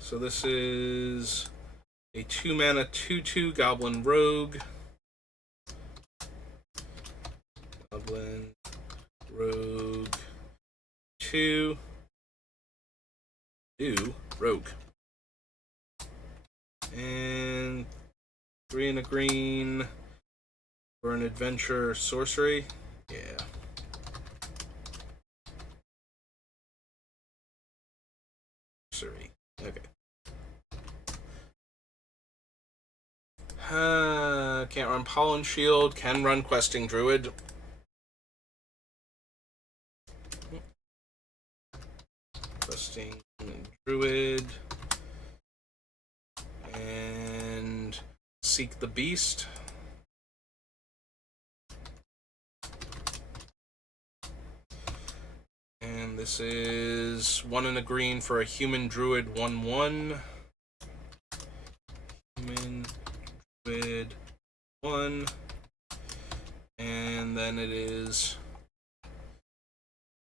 So this is a 2 mana 2/2 Goblin Rogue. Goblin Rogue 2. Rogue. And 3 and a green for an adventure sorcery. Yeah. Sorcery. Okay. Can't run Pollen Shield. Can run Questing Druid. Questing Druid. And Seek the Beast. And this is 1 and a green for a Human Druid 1/1. Human Druid 1. And then it is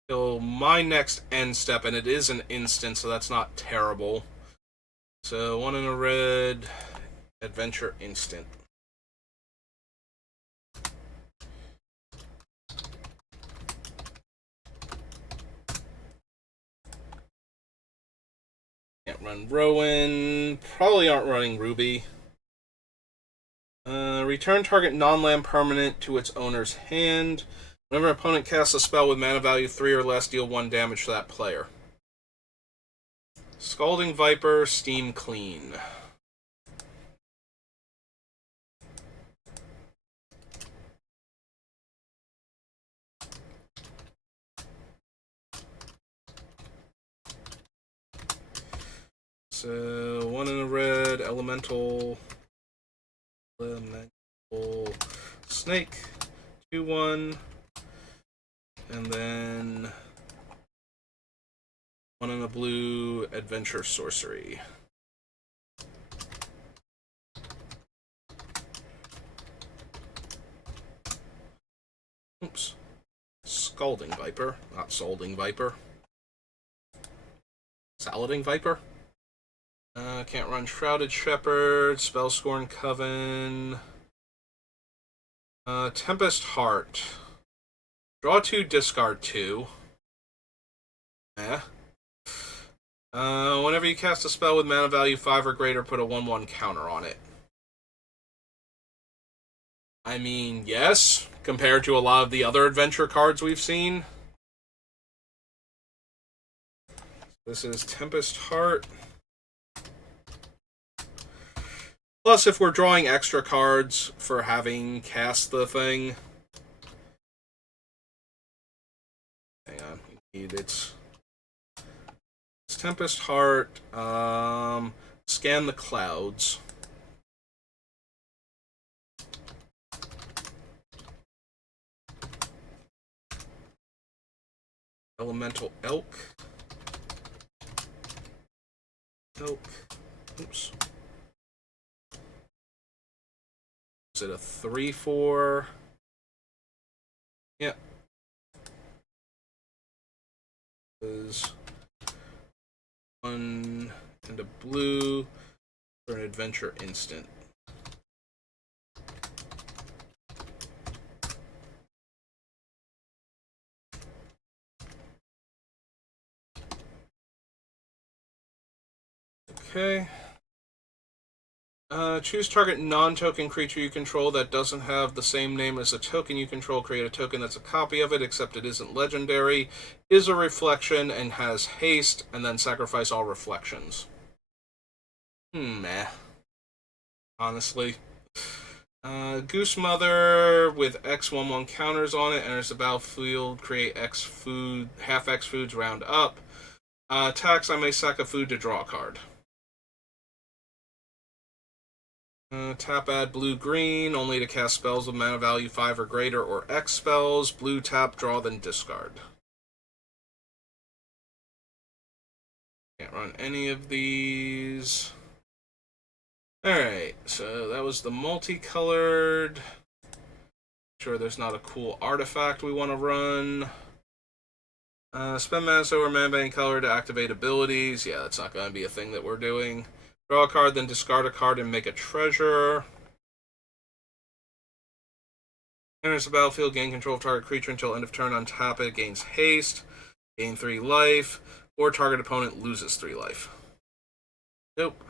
till my next end step, and it is an instant, so that's not terrible. So 1 and a red, adventure instant. Can't run Rowan. Probably aren't running Ruby. Return target non-land permanent to its owner's hand. Whenever an opponent casts a spell with mana value 3 or less, deal 1 damage to that player. Scalding Viper, Steam Clean. So 1 in a red, elemental snake, 2/1, and then 1 in a blue, adventure sorcery. Oops. Scalding Viper, not Solding Viper. Salading Viper. Can't run Shrouded Shepherd, Spellscorn Coven. Tempest Heart. Draw 2, discard 2. Whenever you cast a spell with mana value 5 or greater, put a 1/1 counter on it. I mean, yes, compared to a lot of the other adventure cards we've seen. This is Tempest Heart. Plus, if we're drawing extra cards for having cast the thing... Hang on, it's Tempest Heart. Scan the clouds. Elemental Elk. Oops. Is it a 3/4? Yep. Is 1 and a blue for an adventure instant. Okay. Choose target non-token creature you control that doesn't have the same name as a token you control. Create a token that's a copy of it, except it isn't legendary, is a reflection, and has haste, and then sacrifice all reflections. Meh. Honestly. Goose Mother with X/1/1 counters on it, enters the battlefield, create X food, half X foods, round up. Attacks, I may sack a food to draw a card. Tap, add blue green, only to cast spells with mana value 5 or greater, or X spells. Blue, tap, draw, then discard. Can't run any of these. Alright, so that was the multicolored. Sure, there's not a cool artifact we want to run. Spend mana or mana bank color to activate abilities. Yeah, that's not going to be a thing that we're doing. Draw a card, then discard a card and make a treasure. Enters the battlefield, gain control of target creature until end of turn. Untap it, gains haste, gain 3 life, or target opponent loses 3 life. Nope.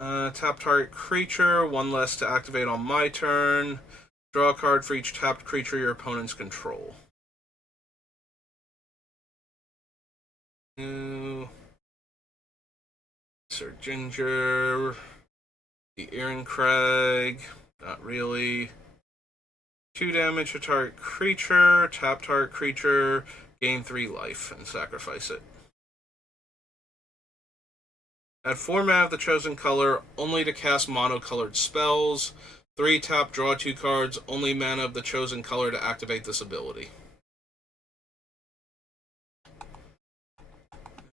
Tap target creature, 1 less to activate on my turn. Draw a card for each tapped creature your opponents control. Sir Ginger, the Ehrencrag, not really. 2 damage to target creature, tap target creature, gain 3 life, and sacrifice it. Add 4 mana of the chosen color, only to cast monocolored spells. 3 tap, draw 2 cards, only mana of the chosen color to activate this ability.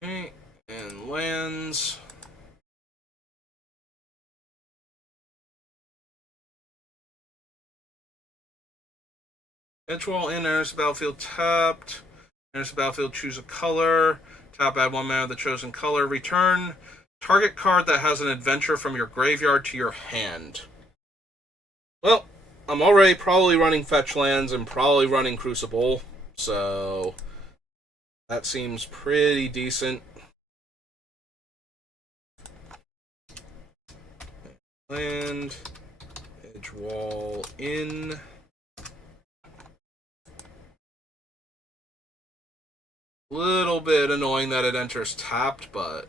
Okay, and lands. Edgewall in, enters the battlefield tapped. Enters the battlefield, choose a color. Tap, add 1 mana of the chosen color. Return target card that has an adventure from your graveyard to your hand. Well, I'm already probably running fetch lands and probably running Crucible, so that seems pretty decent. Land, Edgewall in. Little bit annoying that it enters tapped, but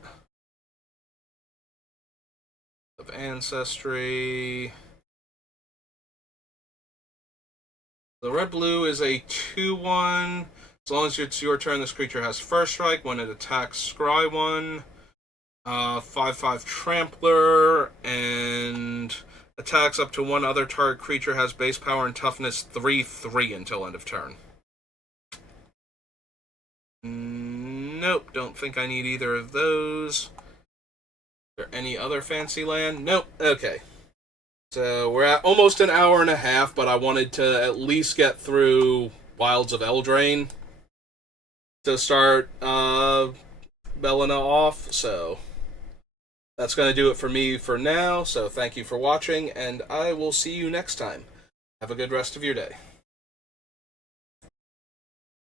of Ancestry. The red-blue is a 2/1. As long as it's your turn, this creature has first strike. When it attacks, scry 1. 5/5 Trampler, and attacks up to 1 other target creature, has base power and toughness 3/3 until end of turn. Nope, don't think I need either of those. Is there any other fancy land? Nope, okay. So we're at almost an hour and a half, but I wanted to at least get through Wilds of Eldraine to start Beluna off, so that's going to do it for me for now. So thank you for watching, and I will see you next time. Have a good rest of your day.